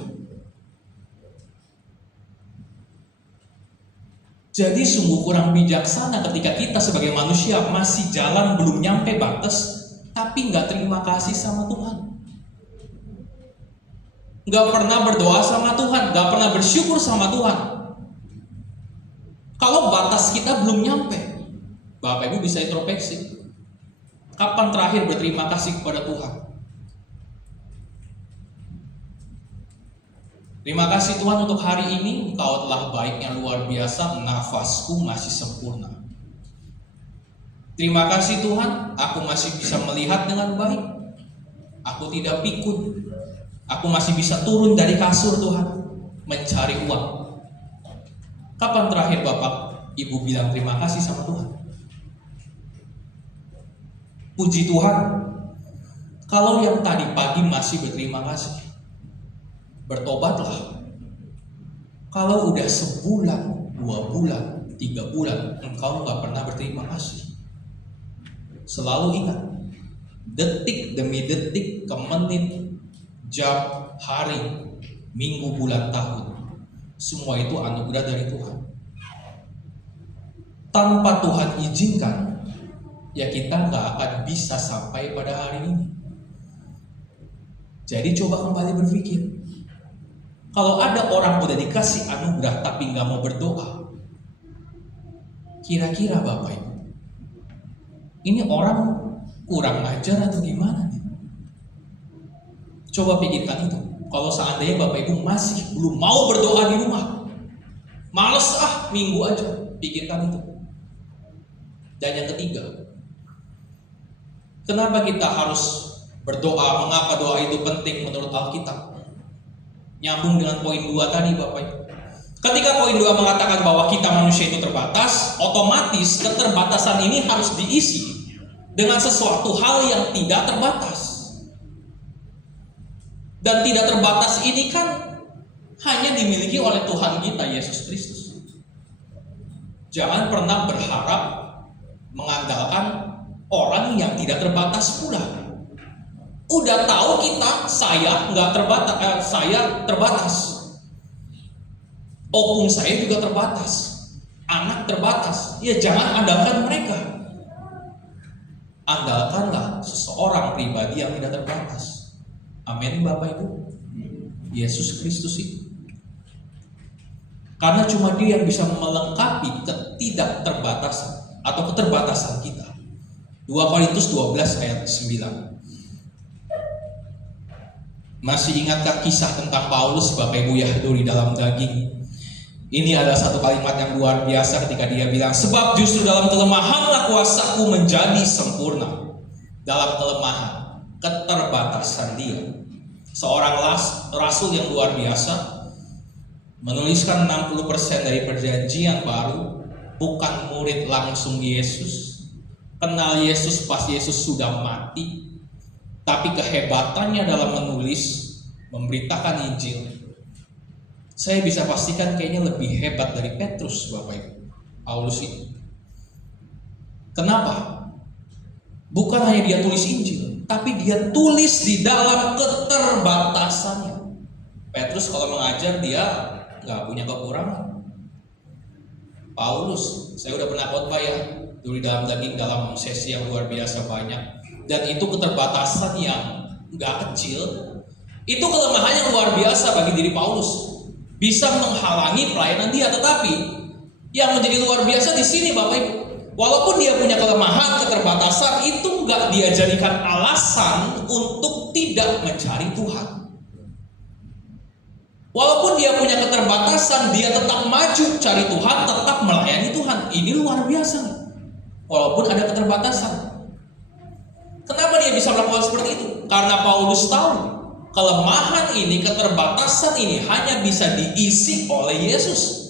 Jadi sungguh kurang bijaksana ketika kita sebagai manusia masih jalan belum nyampe batas, tapi nggak terima kasih sama Tuhan, nggak pernah berdoa sama Tuhan, nggak pernah bersyukur sama Tuhan. Kalau batas kita belum nyampe, Bapak Ibu bisa introspeksi. Kapan terakhir berterima kasih kepada Tuhan? Terima kasih Tuhan untuk hari ini, Engkau telah baik yang luar biasa, nafasku masih sempurna. Terima kasih Tuhan, aku masih bisa melihat dengan baik. Aku tidak pikun. Aku masih bisa turun dari kasur Tuhan, mencari uang. Kapan terakhir Bapak Ibu bilang terima kasih sama Tuhan? Puji Tuhan, kalau yang tadi pagi masih berterima kasih, bertobatlah. Kalau udah sebulan, 2 bulan, 3 bulan, engkau gak pernah berterima kasih, selalu ingat, detik demi detik, ke menit, jam, hari, minggu, bulan, tahun, semua itu anugerah dari Tuhan. Tanpa Tuhan izinkan, ya kita gak akan bisa sampai pada hari ini. Jadi coba kembali berpikir, kalau ada orang udah dikasih anugerah tapi gak mau berdoa, kira-kira Bapak Ibu, ini orang kurang ajar atau gimana nih? Coba pikirkan itu. Kalau seandainya Bapak Ibu masih belum mau berdoa di rumah, males minggu aja, pikirkan itu. Dan yang ketiga, kenapa kita harus berdoa? Mengapa doa itu penting menurut Alkitab? Nyambung dengan poin 2 tadi Bapak Ibu. Ketika poin 2 mengatakan bahwa kita manusia itu terbatas, otomatis keterbatasan ini harus diisi dengan sesuatu hal yang tidak terbatas. Dan tidak terbatas ini kan hanya dimiliki oleh Tuhan kita Yesus Kristus. Jangan pernah berharap mengandalkan orang yang tidak terbatas pula. Udah tahu kita, saya nggak terbatas, saya terbatas. Opung saya juga terbatas, anak terbatas. Ya jangan andalkan mereka. Andalkanlah seseorang pribadi yang tidak terbatas. Amin Bapak Ibu. Yesus Kristus itu. Karena cuma Dia yang bisa melengkapi ketidakterbatasan atau keterbatasan kita. 2 Korintus 12 ayat 9. Masih ingatkah kisah tentang Paulus Bapak Ibu ya, duri dalam daging? Ini adalah satu kalimat yang luar biasa ketika dia bilang, sebab justru dalam kelemahanlah kuasaku menjadi sempurna. Dalam kelemahan, keterbatasan dia. Seorang rasul yang luar biasa, menuliskan 60% dari perjanjian baru, bukan murid langsung Yesus, kenal Yesus pas Yesus sudah mati, tapi kehebatannya dalam menulis, memberitakan Injil, saya bisa pastikan kayaknya lebih hebat dari Petrus Bapak Ibu, Paulus itu. Kenapa? Bukan hanya dia tulis Injil, tapi dia tulis di dalam keterbatasannya. Petrus kalau mengajar dia nggak punya kekurangan. Paulus, saya udah pernah khotbah ya, dulu di dalam daging dalam sesi yang luar biasa banyak. Dan itu keterbatasan yang nggak kecil. Itu kelemahan yang luar biasa bagi diri Paulus. Bisa menghalangi pelayanan dia, tetapi yang menjadi luar biasa di sini Bapak Ibu, walaupun dia punya kelemahan, keterbatasan, itu nggak dia jadikan alasan untuk tidak mencari Tuhan. Walaupun dia punya keterbatasan, dia tetap maju cari Tuhan, tetap melayani Tuhan. Ini luar biasa. Walaupun ada keterbatasan. Kenapa dia bisa melakukan seperti itu? Karena Paulus tahu kelemahan ini, keterbatasan ini hanya bisa diisi oleh Yesus.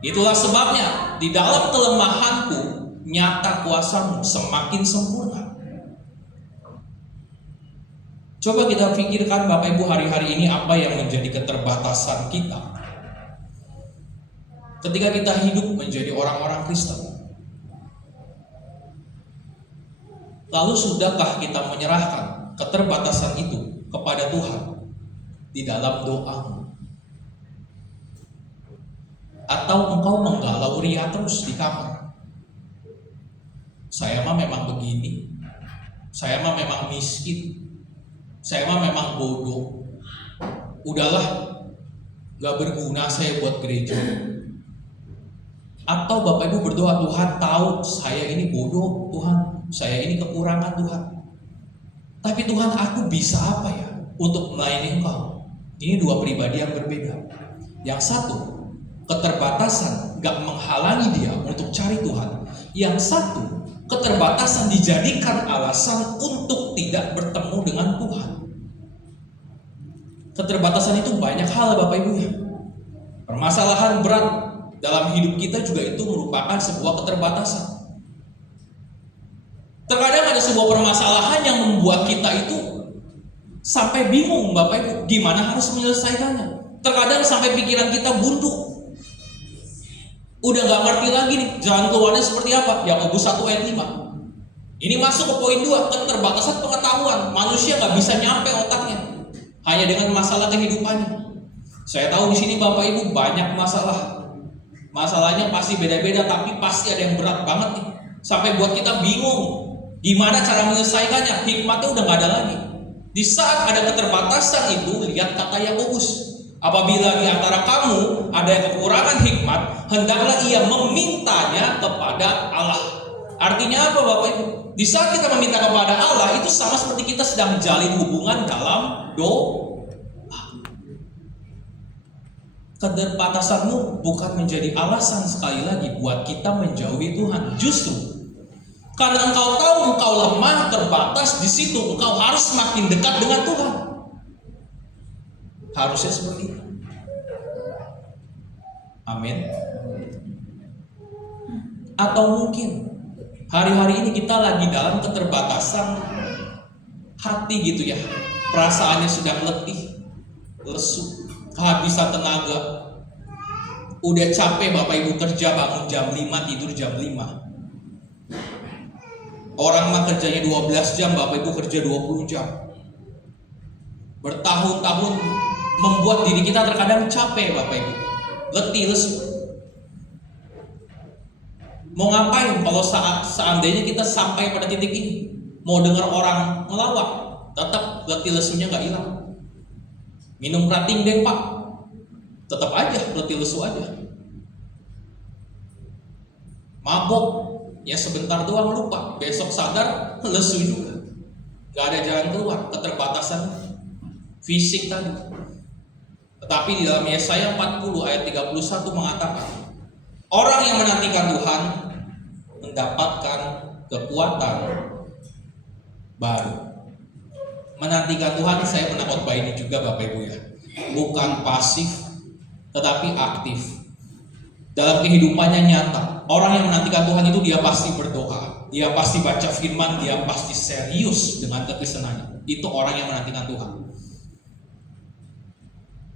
Itulah sebabnya di dalam kelemahanku nyata kuasamu semakin sempurna. Coba kita pikirkan Bapak Ibu hari-hari ini apa yang menjadi keterbatasan kita ketika kita hidup menjadi orang-orang Kristen. Lalu sudahkah kita menyerahkan keterbatasan itu kepada Tuhan di dalam doamu? Atau engkau menggalau ria terus di kamar? Saya mah memang begini, saya mah memang miskin, saya mah memang bodoh. Udahlah, gak berguna saya buat gereja. Atau Bapak Ibu berdoa, Tuhan tahu saya ini bodoh, Tuhan, saya ini kekurangan Tuhan. Tapi Tuhan, aku bisa apa ya untuk melayani Engkau? Ini dua pribadi yang berbeda. Yang satu, keterbatasan gak menghalangi dia untuk cari Tuhan. Yang satu, keterbatasan dijadikan alasan untuk tidak bertemu dengan Tuhan. Keterbatasan itu banyak hal Bapak Ibu ya. Permasalahan berat dalam hidup kita juga itu merupakan sebuah keterbatasan. Terkadang ada sebuah permasalahan yang membuat kita itu sampai bingung Bapak Ibu gimana harus menyelesaikannya. Terkadang sampai pikiran kita buntu. Udah gak ngerti lagi nih jalan keluarnya seperti apa. Yakobus 1 ayat 5. Ini masuk ke poin 2, keterbatasan pengetahuan. Manusia gak bisa nyampe otaknya hanya dengan masalah kehidupannya. Saya tahu di sini Bapak Ibu banyak masalah. Masalahnya pasti beda-beda, tapi pasti ada yang berat banget nih. Sampai buat kita bingung gimana cara menyelesaikannya. Hikmatnya udah gak ada lagi. Di saat ada keterbatasan itu, lihat kata Yakobus. Apabila di antara kamu ada yang kekurangan hikmat, hendaklah ia memintanya kepada Allah. Artinya apa Bapak Ibu? Di saat kita meminta kepada Allah, itu sama seperti kita sedang menjalin hubungan dalam doa. Keterbatasanmu bukan menjadi alasan sekali lagi buat kita menjauhi Tuhan. Justru karena engkau tahu engkau lemah, terbatas, di situ engkau harus makin dekat dengan Tuhan. Harusnya seperti itu. Amin. Atau mungkin hari-hari ini kita lagi dalam keterbatasan hati gitu ya. Perasaannya sedang letih, lesu, kehabisan tenaga. Udah capek Bapak Ibu kerja, bangun jam 5, tidur jam 5. Orang mah kerjanya 12 jam, Bapak Ibu kerja 20 jam. Bertahun-tahun membuat diri kita terkadang capek Bapak Ibu, letih, lesu. Mau ngapain kalau seandainya kita sampai pada titik ini? Mau dengar orang ngelawak, tetap letih lesunya gak hilang. Minum rating deh Pak, tetap aja letih lesu aja. Mabok, ya sebentar doang lupa, besok sadar lesu juga. Gak ada jalan keluar, keterbatasan fisik tadi. Tetapi di dalam Yesaya 40 ayat 31 mengatakan, orang yang menantikan Tuhan mendapatkan kekuatan baru. Menantikan Tuhan, saya pernah khotbah ini juga Bapak Ibu ya. Bukan pasif, tetapi aktif. Dalam kehidupannya nyata. Orang yang menantikan Tuhan itu dia pasti berdoa, dia pasti baca firman, dia pasti serius dengan kekristenannya. Itu orang yang menantikan Tuhan.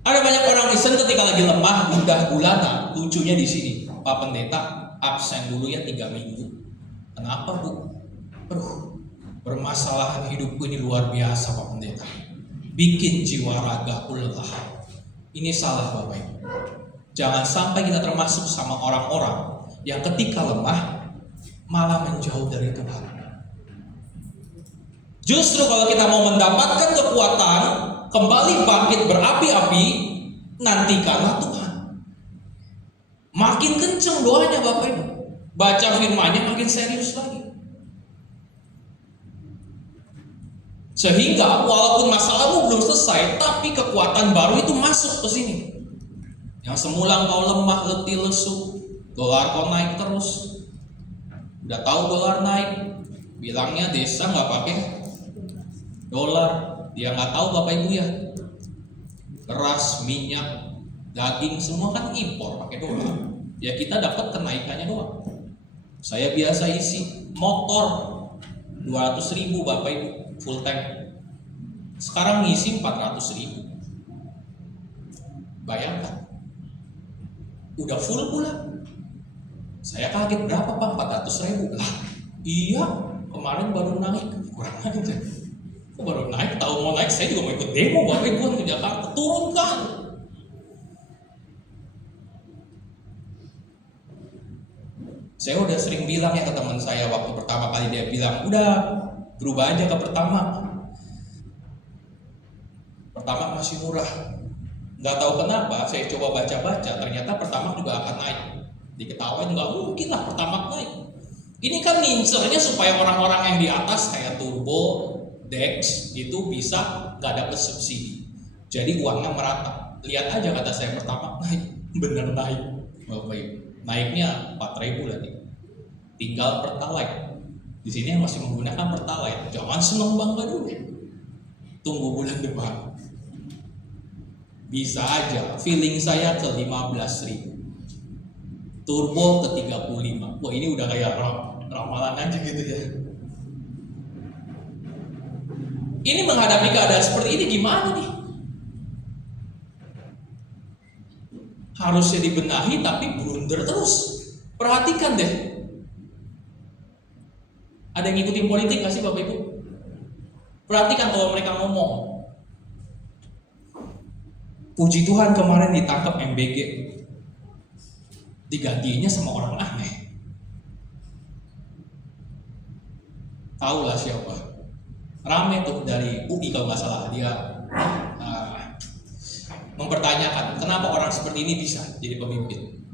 Ada banyak orang Kristen ketika lagi lemah, gundah gulana, lucunya di sini. Pak Pendeta absen dulu ya 3 minggu. Kenapa Bu? Permasalahan hidupku ini luar biasa Pak Pendeta. Bikin jiwa ragaku lelah. Ini salah Bapak Ibu. Jangan sampai kita termasuk sama orang-orang yang ketika lemah malah menjauh dari Tuhan. Justru kalau kita mau mendapatkan kekuatan, kembali bangkit berapi-api, nantikanlah Tuhan. Makin kenceng doanya Bapak Ibu. Baca firman-Nya makin serius lagi. Sehingga walaupun masalahmu belum selesai, tapi kekuatan baru itu masuk ke sini. Yang semula kau lemah, letih, lesu, dolar kau naik terus. Udah tahu dolar naik, bilangnya desa nggak pakai dolar. Dia nggak tahu Bapak Ibu ya. Beras, minyak, daging semua kan impor pakai dolar. Ya kita dapat kenaikannya doang. Saya biasa isi motor 200.000 Bapak Ibu full tank. Sekarang ngisi 400.000. Bayangkan. Udah full pula. Saya kaget, berapa Pak? 400.000. Lah, iya, kemarin baru naik. Kurang aja. Kok baru naik? Tahu mau naik, saya juga mau ikut demo Bapak Ibu ke Jakarta. Turunkan. Saya udah sering bilang ya ke teman saya waktu pertama kali dia bilang, udah berubah aja ke Pertamax. Pertamax masih murah. Nggak tahu kenapa, saya coba baca-baca, ternyata Pertamax juga akan naik. Diketawain nggak mungkin lah Pertamax naik. Ini kan ngincernya supaya orang-orang yang di atas kayak Turbo, Dex itu bisa nggak dapet subsidi. Jadi uangnya merata. Lihat aja kata saya Pertamax naik, bener naik. Bapak Ibu, naiknya 4.000 lagi. Tinggal Pertalite. Di sini yang masih menggunakan Pertalite, jangan seneng bangga dulu. Tunggu bulan depan. Bisa aja, feeling saya ke 15.000. Turbo ke 35. Wah ini udah kayak ramalan aja gitu ya. Ini menghadapi keadaan seperti ini gimana nih? Harusnya dibenahi tapi blunder terus. Perhatikan deh. Ada yang ngikutin politik gak sih Bapak Ibu? Perhatikan kalau mereka ngomong. Puji Tuhan kemarin ditangkap MBG. Digantinya sama orang aneh. Tahu lah siapa. Rame tuh dari UI kalau nggak salah. Dia mempertanyakan kenapa orang seperti ini bisa jadi pemimpin.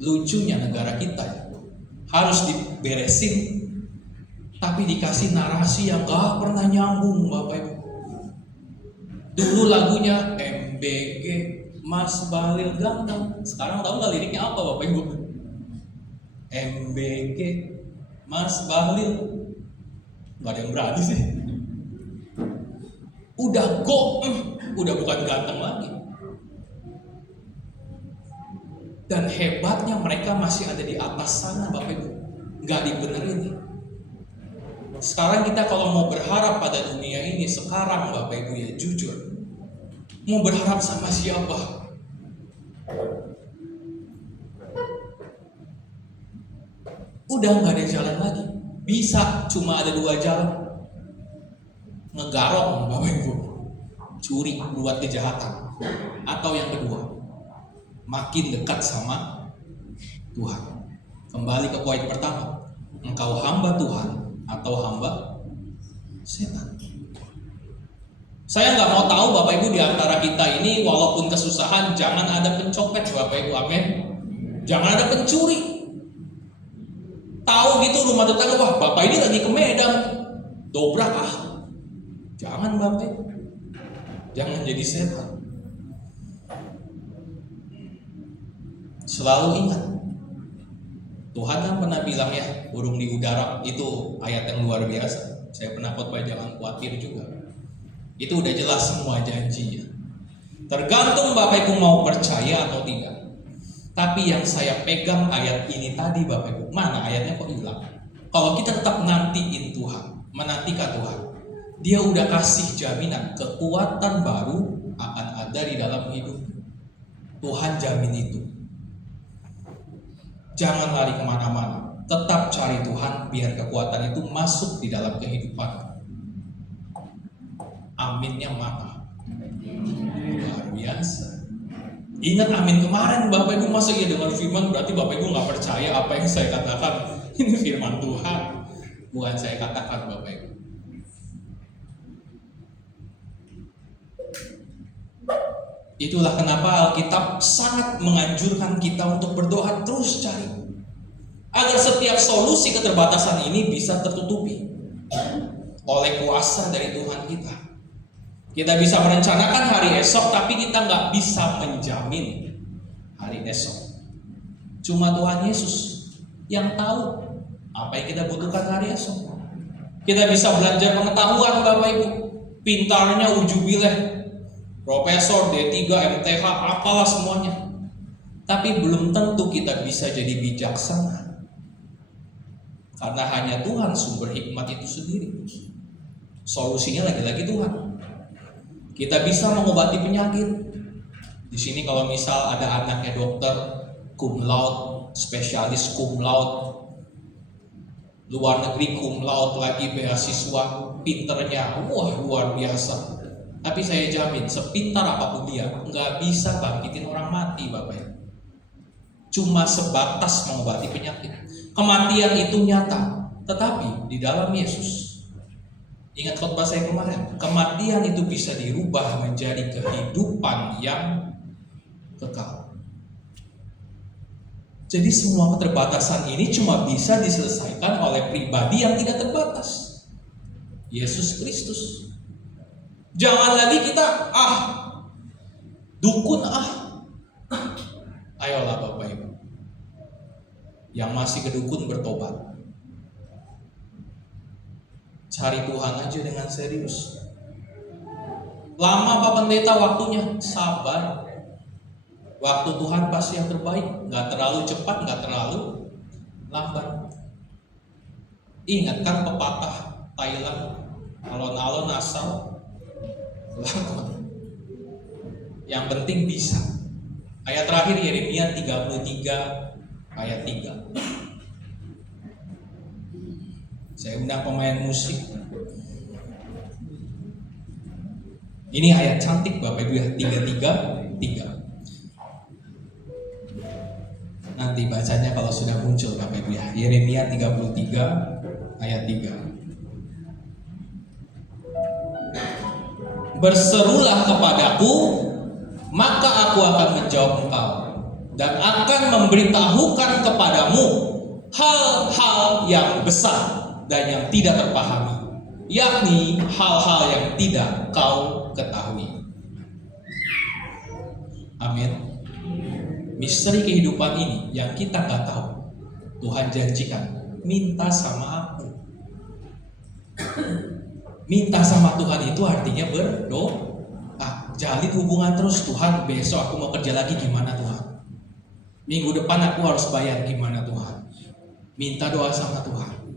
Lucunya negara kita ya, harus diberesin tapi dikasih narasi yang gak pernah nyambung Bapak Ibu. Dulu lagunya MBG Mas Bahlil ganteng. Sekarang tahu gak liriknya apa Bapak Ibu? MBG Mas Bahlil. Gak ada yang berani sih. Udah udah bukan ganteng lagi. Dan hebatnya mereka masih ada di atas sana Bapak Ibu. Gak dibenerin. Sekarang kita kalau mau berharap pada dunia ini sekarang Bapak Ibu ya jujur. Mau berharap sama siapa? Udah gak ada jalan lagi. Bisa cuma ada 2 jalan. Ngegarong Bapak Ibu. Curi, buat kejahatan. Atau yang kedua, makin dekat sama Tuhan. Kembali ke poin pertama. Engkau hamba Tuhan atau hamba setan. Saya nggak mau tahu Bapak Ibu di antara kita ini walaupun kesusahan jangan ada pencopet Bapak Ibu, amin. Jangan ada pencuri. Tahu gitu rumah tetangga, wah Bapak ini lagi ke Medan, dobrak ah. Jangan Bapak Ibu. Jangan jadi setan. Selalu ingat, Tuhan kan pernah bilang ya, burung di udara, itu ayat yang luar biasa. Saya pernah khotbah jangan khawatir juga. Itu udah jelas semua janjinya. Tergantung Bapak Ibu mau percaya atau tidak. Tapi yang saya pegang ayat ini tadi Bapak Ibu, mana ayatnya kok hilang? Kalau kita tetap nantiin Tuhan, menantikan Tuhan, Dia udah kasih jaminan kekuatan baru akan ada di dalam hidup. Tuhan jamin itu. Jangan lari kemana-mana. Tetap cari Tuhan biar kekuatan itu masuk di dalam kehidupan. Aminnya mana? Luar biasa. Ingat amin kemarin Bapak Ibu, masa ya dengan firman berarti Bapak Ibu nggak percaya apa yang saya katakan. Ini firman Tuhan, bukan saya katakan Bapak Ibu. Itulah kenapa Alkitab sangat menganjurkan kita untuk berdoa terus cari, agar setiap solusi keterbatasan ini bisa tertutupi oleh kuasa dari Tuhan kita. Kita bisa merencanakan hari esok, tapi kita nggak bisa menjamin hari esok. Cuma Tuhan Yesus yang tahu apa yang kita butuhkan hari esok. Kita bisa belajar pengetahuan Bapak Ibu, pintarnya ujubileh, profesor, D3, MTH, apalah semuanya. Tapi belum tentu kita bisa jadi bijaksana. Karena hanya Tuhan sumber hikmat itu sendiri. Solusinya lagi-lagi Tuhan. Kita bisa mengobati penyakit. Di sini kalau misal ada anaknya dokter, cum laude, spesialis cum laude, luar negeri cum laude lagi beasiswa, pinternya, wah luar biasa. Tapi saya jamin sepintar apapun dia nggak bisa bangkitin orang mati Bapak Ibu. Cuma sebatas mengobati penyakit. Kematian itu nyata, tetapi di dalam Yesus. Ingat khotbah saya kemarin, kematian itu bisa dirubah menjadi kehidupan yang kekal. Jadi semua keterbatasan ini cuma bisa diselesaikan oleh pribadi yang tidak terbatas, Yesus Kristus. Jangan lagi kita dukun ayolah Bapak Ibu yang masih ke dukun bertobat, cari Tuhan aja dengan serius. Lama Pak Pendeta waktunya, sabar. Waktu Tuhan pasti yang terbaik, nggak terlalu cepat, nggak terlalu lambat. Ingat kan pepatah Thailand, alon-alon asal lakon. Yang penting bisa. Ayat terakhir Yeremia 33 ayat 3. Saya undang pemain musik. Ini ayat cantik Bapak Ibu ya, 33:3. Nanti bacanya kalau sudah muncul Bapak Ibu ya. Yeremia 33 ayat 3. Berserulah kepadaku, maka aku akan menjawab engkau dan akan memberitahukan kepadamu hal-hal yang besar dan yang tidak terpahami, yakni hal-hal yang tidak kau ketahui. Amin. Misteri kehidupan ini yang kita nggak tahu, Tuhan janjikan, minta sama aku. Minta sama Tuhan itu artinya berdoa. Jalin hubungan terus. Tuhan, besok aku mau kerja lagi, gimana Tuhan? Minggu depan aku harus bayar, gimana Tuhan? Minta doa sama Tuhan.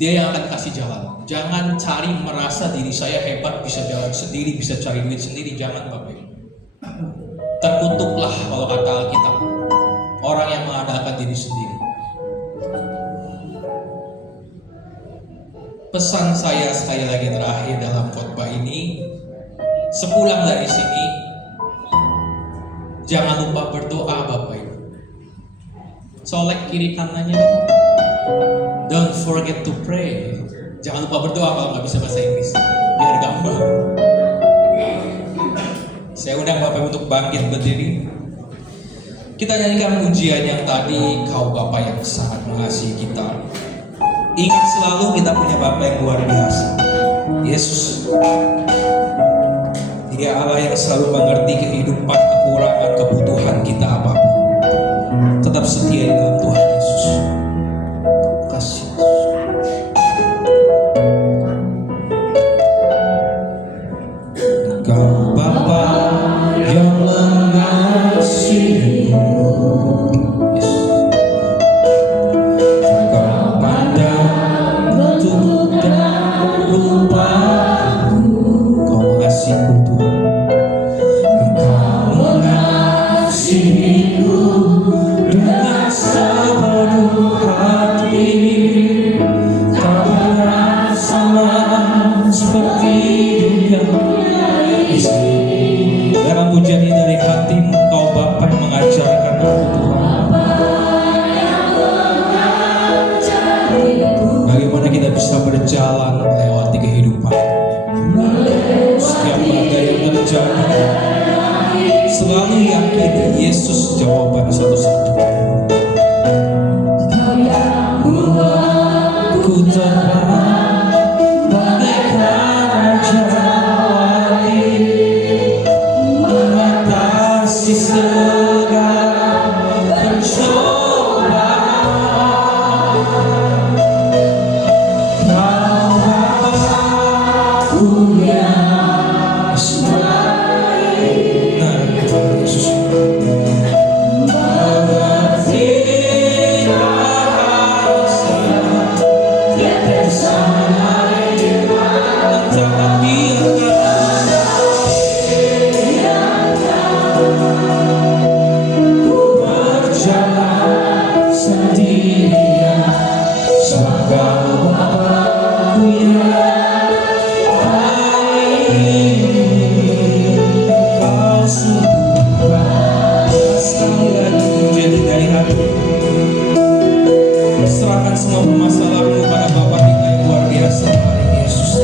Dia yang akan kasih jalan. Jangan cari merasa diri saya hebat, bisa jalan sendiri, bisa cari duit sendiri. Jangan Bapak Ibu. Terkutuklah kalau kata Alkitab, orang yang mengandalkan diri sendiri. Pesan saya sekali lagi terakhir dalam khotbah ini, sepulang dari sini, jangan lupa berdoa Bapak Ibu. Solek kiri kanannya, don't forget to pray. Jangan lupa berdoa kalau nggak bisa bahasa Inggris, biar gampang. Saya undang Bapak Ibu untuk bangkit berdiri. Kita nyanyikan pujian yang tadi, Kau Bapa yang sangat mengasihi kita. Ingat selalu kita punya Bapa yang luar biasa, Yesus. Dia Allah yang selalu mengerti kehidupan, kekurangan, kebutuhan kita apapun. Tetap setia di dalam Tuhan Yesus. Kasih. Kau Bapa yang mengasihimu, Kau pandang bentuk dan rupaku, Kau mengasihiku Tuhan, Engkau mengasihiku dengan sepenuh Dalam pujian ini dari hati Engkau Bapa yang mengajarkan aku Tuhan. Bagaimana kita bisa berjalan melewati kehidupan. Setiap badai yang terjadi, selalu yakini Yesus jawaban satu-satunya. Ku terbang bagaikan raja wali, mengatasi segala pencobaan. Kau Bapa-Ku yang baik. Nah, Yesus. Mengerti rasa berjalan sendirian, sebab Kau Bapa-Ku yang baik. Kau sungguh baik. Sekali lagi menjadi dari hati, serahkan semua permasalahanmu pada Bapa kita yang luar biasa, Tuhan Yesus.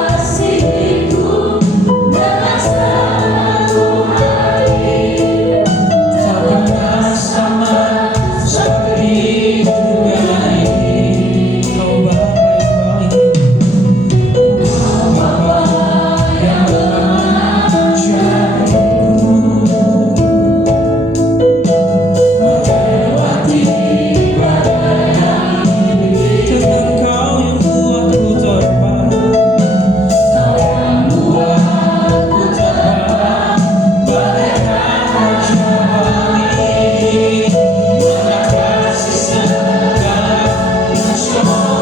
Kasih Tuhan. Tak pernah sama seperti dunia ini. Kau Bapa yang baik, Bapa yang mengajarku melewati badai. Dengan Kau yang buatku terbang, Kau yang buatku terbang bagaikan raja wali, mengatasi segala pencobaan. Kau yang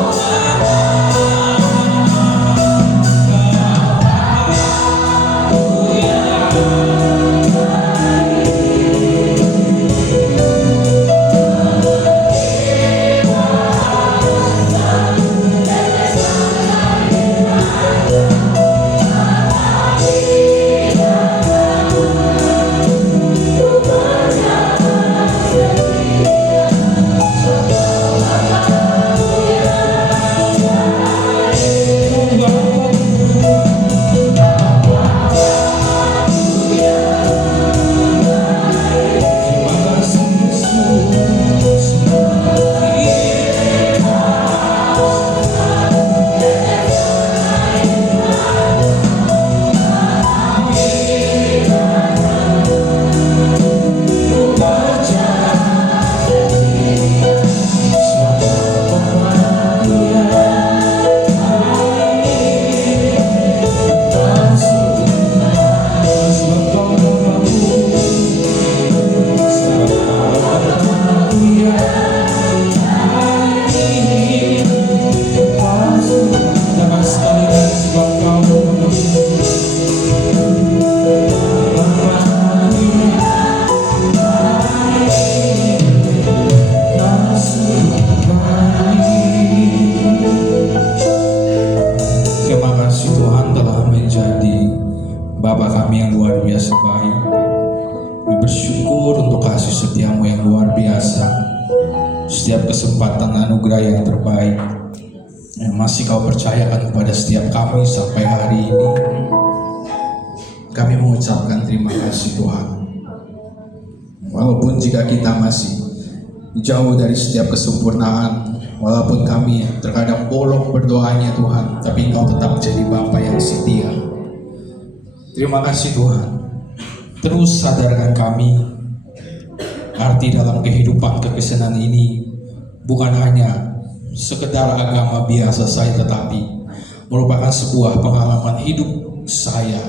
terima kasih Tuhan telah menjadi Bapa kami yang luar biasa baik. Kami bersyukur untuk kasih setia-Mu yang luar biasa. Setiap kesempatan anugerah yang terbaik yang masih Kau percayakan kepada setiap kami sampai hari ini. Kami mengucapkan terima kasih Tuhan. Walaupun jika kita masih jauh dari setiap kesempurnaan, walaupun kami terkadang bolong berdoanya Tuhan, tapi Engkau tetap jadi Bapa yang setia. Terima kasih Tuhan. Terus sadarkan kami, arti dalam kehidupan kekristenan ini bukan hanya sekedar agama biasa saja, tetapi merupakan sebuah pengalaman hidup saya,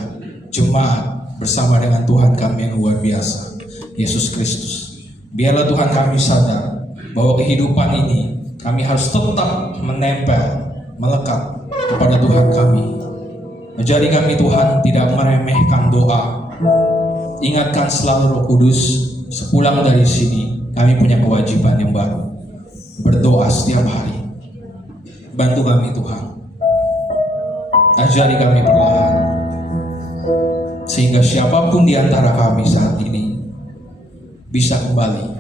jemaat, bersama dengan Tuhan kami yang luar biasa, Yesus Kristus. Biarlah Tuhan kami sadar bahwa kehidupan ini kami harus tetap menempel melekat kepada Tuhan kami. Ajari kami Tuhan tidak meremehkan doa. Ingatkan selalu Roh Kudus, sepulang dari sini kami punya kewajiban yang baru, berdoa setiap hari. Bantu kami Tuhan, ajari kami perlahan, sehingga siapapun di antara kami saat ini bisa kembali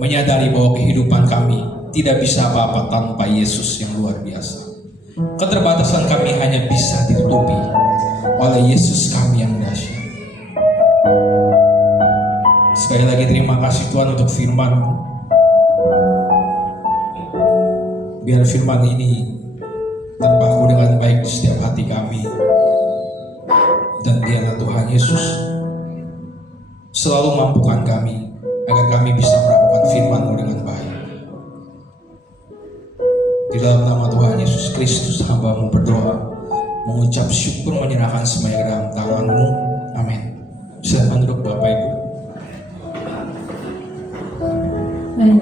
menyadari bahwa kehidupan kami tidak bisa apa-apa tanpa Yesus yang luar biasa. Keterbatasan kami hanya bisa ditutupi oleh Yesus kami yang dahsyat. Sekali lagi terima kasih Tuhan untuk firman-Mu. Biar firman ini terpaku dengan baik di setiap hati kami. Dan biarlah Tuhan Yesus selalu mampukan kami agar kami bisa melakukan firman-Mu dengan baik. Di dalam nama Tuhan Yesus Kristus hamba-Mu berdoa, mengucap syukur, menyerahkan semuanya ke dalam tangan-Mu. Amin. Silakan duduk Bapak Ibu. Baik.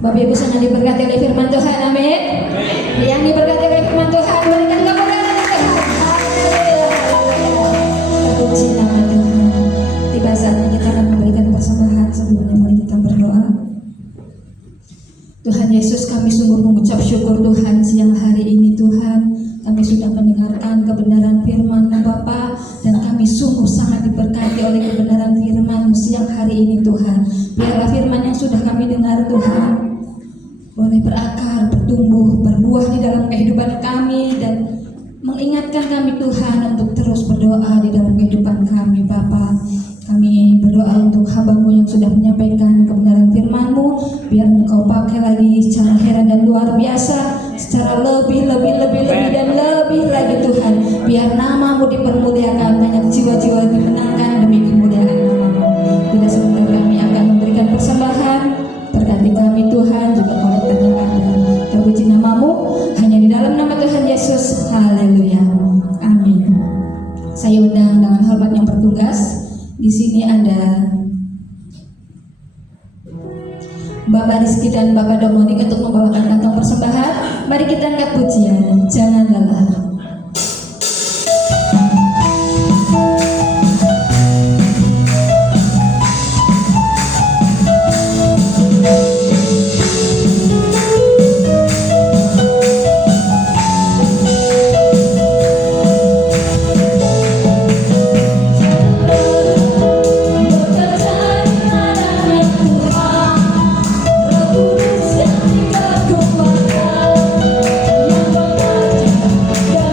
Bapak Ibu sangat diberkati oleh firman Tuhan, amin. Yang diberkati oleh firman Tuhan, berikan kemuliaan Tuhan. Haleluya, haleluya. Terpuji nama Tuhan. Tiba saatnya kita akan memberikan persembahan. Sebelumnya mari kita berdoa. Tuhan Yesus, kami sungguh mengucap syukur Tuhan siang hari ini Tuhan. Kami sudah mendengarkan kebenaran firman-Mu Bapa, dan kami sungguh sangat diberkati oleh kebenaran firman-Mu siang hari ini Tuhan. Biarlah firman yang sudah kami dengar Tuhan boleh berakar, bertumbuh, berbuah di dalam kehidupan kami, dan mengingatkan kami Tuhan untuk terus berdoa di dalam kehidupan kami Bapa. Kami berdoa untuk hamba-Mu yang sudah menyampaikan kebenaran firman-Mu, biar Engkau pakai lagi secara heran dan luar biasa, secara lebih dan lebih lagi Tuhan. Biar nama-Mu dipermuliakan, banyak jiwa-jiwa dimenangkan demi kemuliaan nama-Mu. Bila sebentar kami akan memberikan persembahan, berkati kami Tuhan, juga kolektor yang ada. Terpuji nama-Mu, hanya di dalam nama Tuhan Yesus. Haleluya. Amin. Saya undang dengan hormat yang bertugas. Di sini ada Bapak Rizky dan Bapak Domonik untuk membawakan kantong persembahan. Mari kita angkat pujian, jangan lelah. Yang bekerja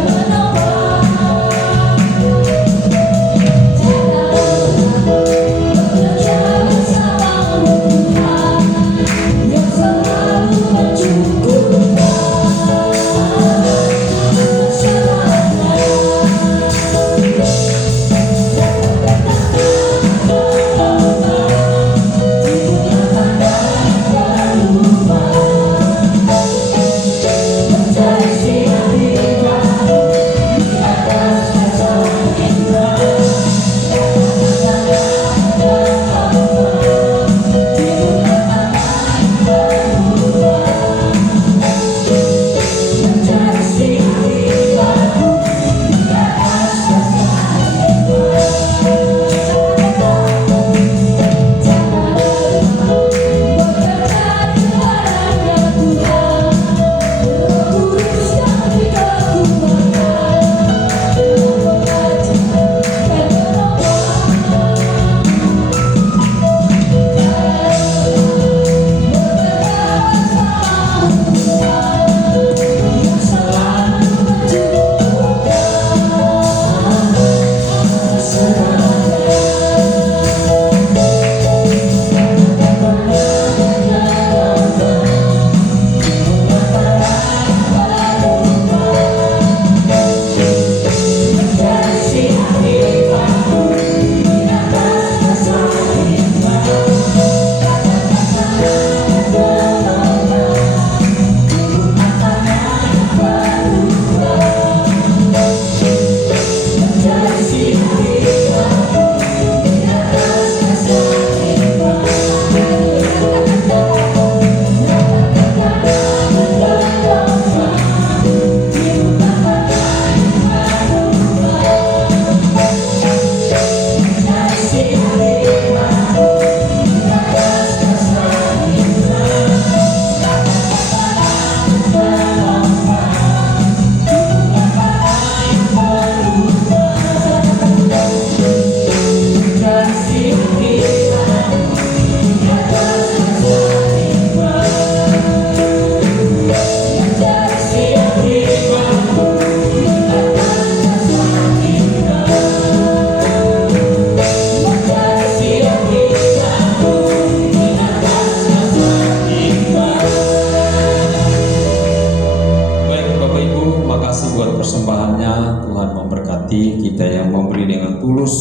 semuanya. Tuhan memberkati kita yang memberi dengan tulus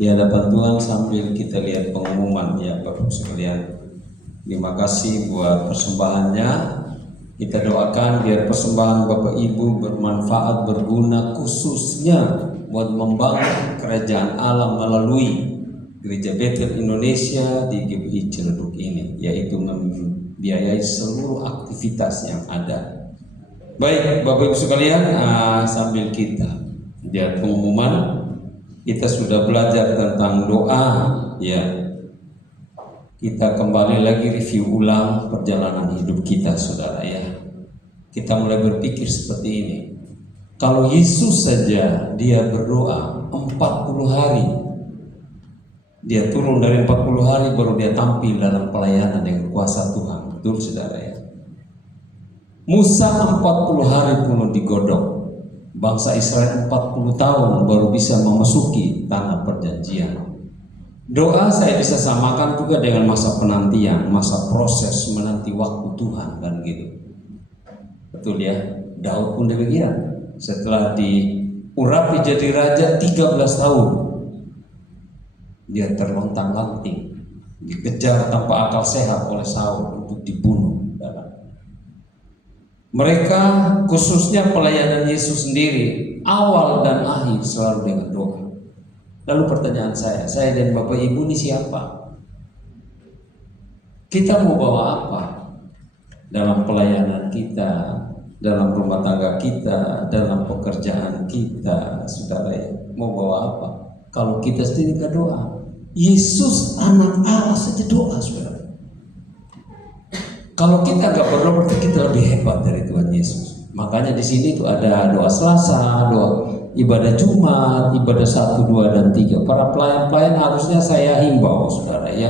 di hadapan Tuhan sambil kita lihat pengumuman ya Bapak sekalian. Terima kasih buat persembahannya. Kita doakan biar persembahan Bapak Ibu bermanfaat, berguna khususnya buat membangun kerajaan Allah melalui Gereja Betel Indonesia di GBI Ciledug ini, yaitu membiayai seluruh aktivitas yang ada. Baik Bapak Ibu sekalian, sambil kita lihat pengumuman, kita sudah belajar tentang doa ya. Kita kembali lagi review ulang perjalanan hidup kita saudara ya. Kita mulai berpikir seperti ini. Kalau Yesus saja dia berdoa 40 hari, dia turun dari 40 hari baru dia tampil dalam pelayanan dengan kuasa Tuhan. Betul saudara ya. Musa 40 hari penuh digodok. Bangsa Israel 40 tahun baru bisa memasuki tanah perjanjian. Doa saya bisa samakan juga dengan masa penantian, masa proses menanti waktu Tuhan kan gitu. Betul ya. Daud pun demikian. Setelah diurapi jadi raja 13 tahun, dia terlontang-lanting, dikejar tanpa akal sehat oleh Saul untuk dibunuh. Mereka khususnya pelayanan Yesus sendiri awal dan akhir selalu dengan doa. Lalu pertanyaan saya dan Bapak Ibu ini siapa? Kita mau bawa apa dalam pelayanan kita, dalam rumah tangga kita, dalam pekerjaan kita, saudara ya? Mau bawa apa? Kalau kita sendiri nggak doa, Yesus anak Allah saja doa, saudara. Kalau kita nggak berdoa berarti kita lebih hebat dari Tuhan Yesus. Makanya di sini tuh ada doa Selasa, doa ibadah Jumat, ibadah 1, 2, dan 3. Para pelayan-pelayan harusnya saya himbau saudara ya.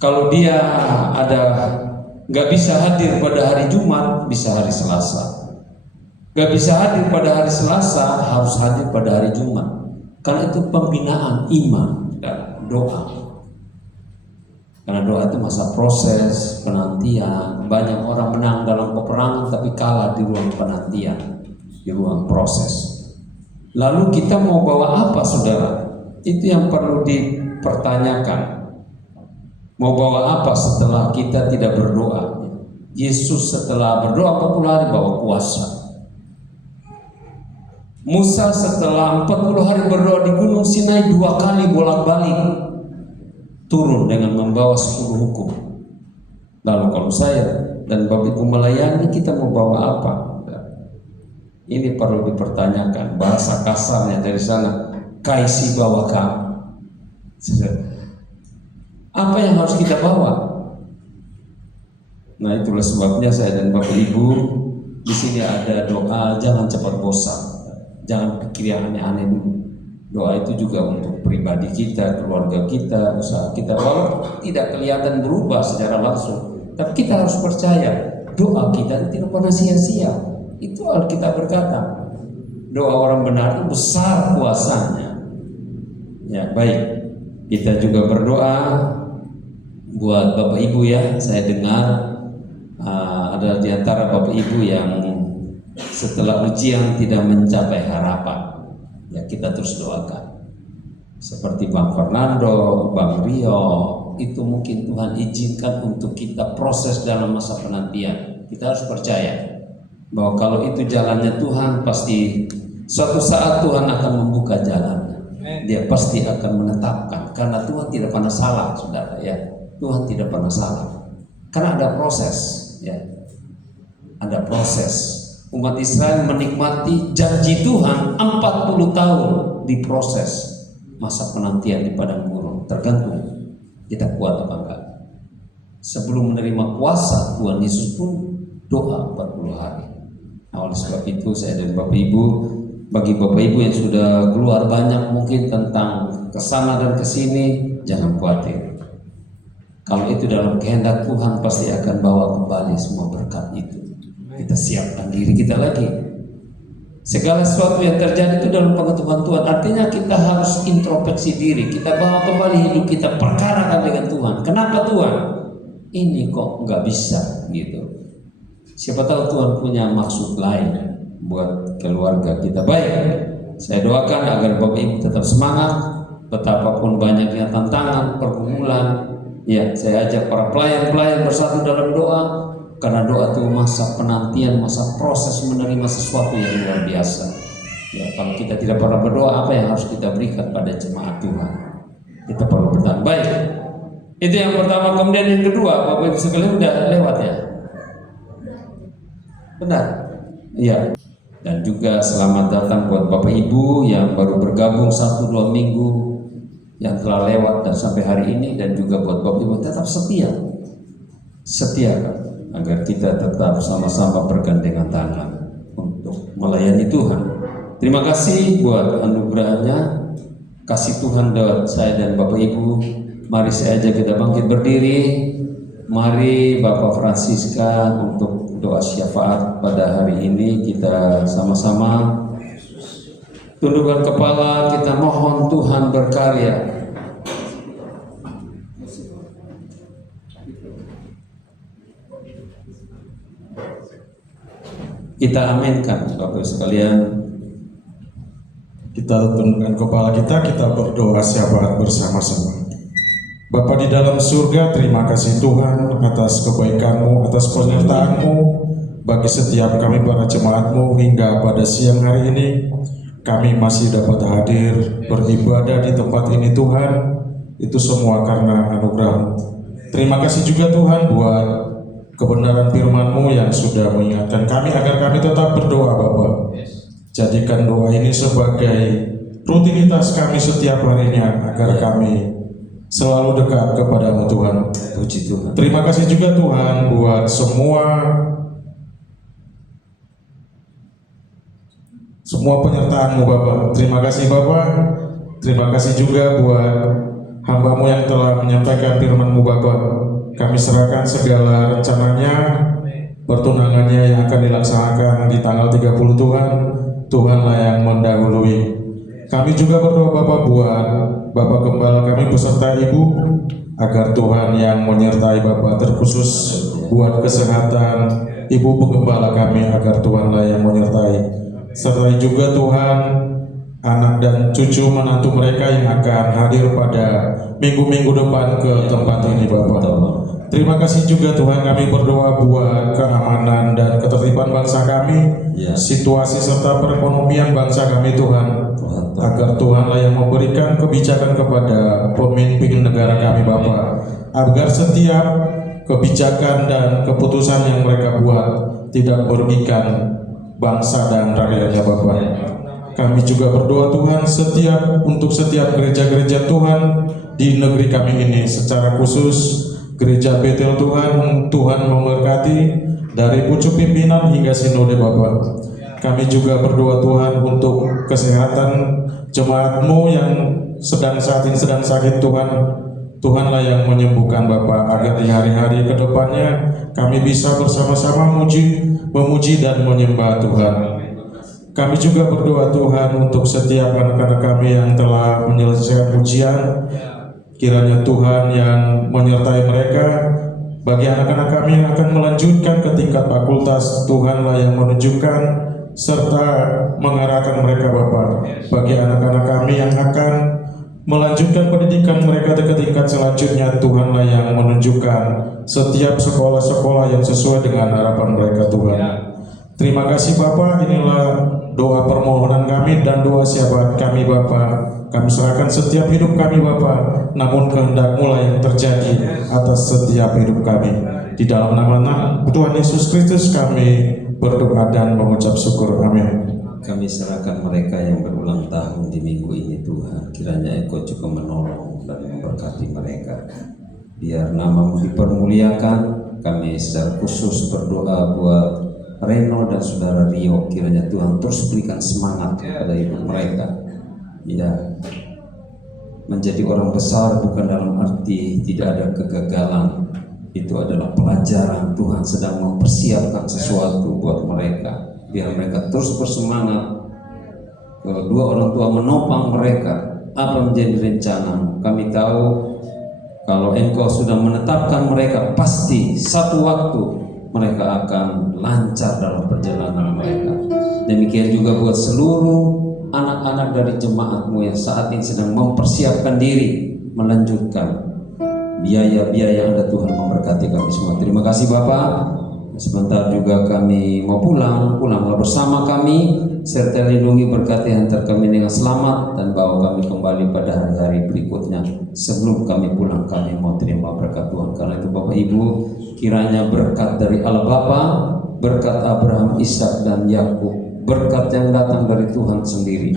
Kalau dia nggak bisa hadir pada hari Jumat, bisa hari Selasa. Nggak bisa hadir pada hari Selasa, harus hadir pada hari Jumat. Karena itu pembinaan iman dan doa. Karena doa itu masa proses, penantian. Banyak orang menang dalam peperangan tapi kalah di ruang penantian, di ruang proses. Lalu kita mau bawa apa saudara? Itu yang perlu dipertanyakan. Mau bawa apa setelah kita tidak berdoa? Yesus setelah berdoa 40 hari bawa kuasa. Musa setelah 40 hari berdoa di Gunung Sinai 2 kali bolak-balik turun dengan membawa 10 hukum. Lalu kalau saya dan Bapak Ibu melayani, kita mau bawa apa? Ini perlu dipertanyakan. Bahasa kasarnya dari sana, kaisi bawa kamu. Apa yang harus kita bawa? Nah itulah sebabnya saya dan Bapak Ibu di sini ada doa, jangan cepat bosan, jangan pikir yang aneh-aneh dulu. Doa itu juga untuk pribadi kita, keluarga kita, usaha kita. Walaupun tidak kelihatan berubah secara langsung, tapi kita harus percaya doa kita tidak pernah sia-sia. Itu Alkitab berkata, doa orang benar itu besar kuasanya. Ya baik, kita juga berdoa buat Bapak Ibu ya. Saya dengar ada di antara Bapak Ibu yang setelah ujian tidak mencapai harapan. Ya kita terus doakan. Seperti Bang Fernando, Bang Rio, itu mungkin Tuhan izinkan untuk kita proses dalam masa penantian. Kita harus percaya bahwa kalau itu jalannya Tuhan, pasti suatu saat Tuhan akan membuka jalannya. Dia pasti akan menetapkan, karena Tuhan tidak pernah salah, saudara ya. Tuhan tidak pernah salah, karena ada proses, ya. Ada proses. Umat Israel menikmati janji Tuhan 40 tahun diproses masa penantian di padang gurun. Tergantung kita kuat apa enggak. Sebelum menerima kuasa Tuhan Yesus pun doa 40 hari. Nah, oleh sebab itu saya dan Bapak Ibu, bagi Bapak Ibu yang sudah keluar banyak mungkin tentang kesana dan kesini, jangan khawatir. Kalau itu dalam kehendak Tuhan, pasti akan bawa kembali semua berkat itu. Kita siapkan diri kita lagi. Segala sesuatu yang terjadi itu dalam pengetahuan Tuhan. Artinya kita harus introspeksi diri. Kita bawa kembali hidup kita, perkarakan dengan Tuhan. Kenapa Tuhan? Ini kok nggak bisa gitu. Siapa tahu Tuhan punya maksud lain. buat keluarga kita. Baik, saya doakan agar Bapak Ibu tetap semangat, betapapun banyaknya tantangan, pergumulan. Ya, saya ajak para pelayan-pelayan bersatu dalam doa, karena doa itu masa penantian, masa proses menerima sesuatu yang luar biasa. Ya, kalau kita tidak pernah berdoa, apa yang harus kita berikan pada jemaat Tuhan? Kita perlu bertanya. Baik, itu yang pertama. Kemudian yang kedua, Bapak Ibu sekalian udah lewat ya? Benar? Iya. Dan juga selamat datang buat Bapak Ibu yang baru bergabung 1-2 minggu yang telah lewat dan sampai hari ini, dan juga buat Bapak Ibu tetap setia kan, agar kita tetap sama-sama bergandengan tangan untuk melayani Tuhan. Terima kasih buat anugerahnya, kasih Tuhan buat saya dan Bapak Ibu. Mari saya ajak kita bangkit berdiri. Mari Bapak Francisca untuk doa syafaat pada hari ini. Kita sama-sama tundukkan kepala, kita mohon Tuhan berkarya. Kita aminkan Bapak sekalian. Kita tundukkan kepala kita berdoa syafaat bersama-sama. Bapa di dalam surga, terima kasih Tuhan atas kebaikan-Mu, atas penyertaan-Mu bagi setiap kami para jemaat-Mu hingga pada siang hari ini. Kami masih dapat hadir beribadah di tempat ini Tuhan. Itu semua karena anugerah-Mu. Terima kasih juga Tuhan buat kebenaran firman-Mu yang sudah mengingatkan kami agar kami tetap berdoa Bapa. Jadikan doa ini sebagai rutinitas kami setiap harinya agar kami selalu dekat kepadamu Tuhan. Puji Tuhan. Terima kasih juga Tuhan buat semua penyertaan-Mu Bapak. Terima kasih Bapak. Terima kasih juga buat hamba-Mu yang telah menyampaikan firman-Mu Bapak. Kami serahkan segala rencananya, pertunangannya yang akan dilaksanakan di tanggal 30 Tuhan. Tuhanlah yang mendahului. Kami juga berdoa Bapak buat Bapak Gembala kami beserta Ibu, agar Tuhan yang menyertai Bapak, terkhusus buat kesehatan Ibu Penggembala kami, agar Tuhanlah yang menyertai. Sertai juga Tuhan anak dan cucu menantu mereka yang akan hadir pada minggu-minggu depan ke tempat ini Bapak. Terima kasih juga Tuhan, kami berdoa buat keamanan dan ketertiban bangsa kami, situasi serta perekonomian bangsa kami Tuhan, agar Tuhanlah yang memberikan kebijakan kepada pemimpin negara kami Bapak, agar setiap kebijakan dan keputusan yang mereka buat tidak merugikan bangsa dan rakyatnya Bapak. Kami juga berdoa Tuhan untuk setiap gereja-gereja Tuhan di negeri kami ini, secara khusus Gereja Betel Tuhan memberkati dari pucuk pimpinan hingga sinode Bapak. Kami juga berdoa Tuhan untuk kesehatan jemaat-Mu yang saat ini sedang sakit Tuhan. Tuhanlah yang menyembuhkan Bapak, agar di hari-hari kedepannya kami bisa bersama-sama memuji dan menyembah Tuhan. Kami juga berdoa Tuhan untuk setiap anak-anak kami yang telah menyelesaikan ujian. Kiranya Tuhan yang menyertai mereka. Bagi anak-anak kami yang akan melanjutkan ke tingkat fakultas, Tuhanlah yang menunjukkan serta mengarahkan mereka Bapak. Bagi anak-anak kami yang akan melanjutkan pendidikan mereka ke tingkat selanjutnya, Tuhanlah yang menunjukkan setiap sekolah-sekolah yang sesuai dengan harapan mereka Tuhan. Terima kasih Bapak, inilah doa permohonan kami dan doa syafaat kami Bapak. Kami serahkan setiap hidup kami Bapa, namun kehendak-Mu lah yang terjadi atas setiap hidup kami. Di dalam nama Tuhan Yesus Kristus kami berdoa dan mengucap syukur. Amin. Kami serahkan mereka yang berulang tahun di minggu ini Tuhan. Kiranya Engkau juga menolong dan memberkati mereka. Biar nama-Mu dipermuliakan. Kami secara khusus berdoa buat Reno dan Saudara Rio. Kiranya Tuhan terus berikan semangat kepada hidup mereka. Ya, menjadi orang besar bukan dalam arti tidak ada kegagalan. Itu adalah pelajaran. Tuhan sedang mempersiapkan sesuatu buat mereka. Biar mereka terus bersemangat. Kedua orang tua menopang mereka. Apa menjadi rencana? Kami tahu kalau Engkau sudah menetapkan mereka, pasti satu waktu mereka akan lancar dalam perjalanan mereka. Demikian juga buat seluruh anak-anak dari jemaatmu yang saat ini sedang mempersiapkan diri melanjutkan biaya-biaya yang ada. Tuhan memberkati kami semua. Terima kasih Bapak. Sebentar juga kami mau pulanglah bersama kami, serta lindungi berkati hantar kami dengan selamat dan bawa kami kembali pada hari-hari berikutnya. Sebelum kami pulang, kami mau terima berkat Tuhan. Karena itu Bapak Ibu, kiranya berkat dari Allah Bapa, berkat Abraham, Ishak dan Yakub, berkat yang datang dari Tuhan sendiri,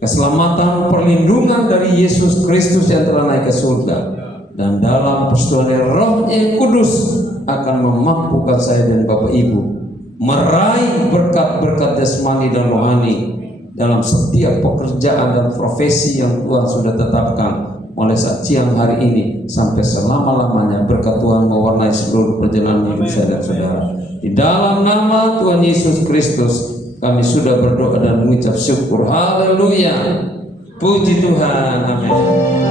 keselamatan, perlindungan dari Yesus Kristus yang telah naik ke surga, dan dalam persekutuan Roh-Nya yang Kudus akan memampukan saya dan Bapak Ibu meraih berkat-berkat jasmani dan rohani dalam setiap pekerjaan dan profesi yang Tuhan sudah tetapkan mulai saat siang hari ini sampai selama-lamanya. Berkat Tuhan mewarnai seluruh perjalanan hidup saya dan saudara. Di dalam nama Tuhan Yesus Kristus kami sudah berdoa dan mengucap syukur. Haleluya. Puji Tuhan. Amin.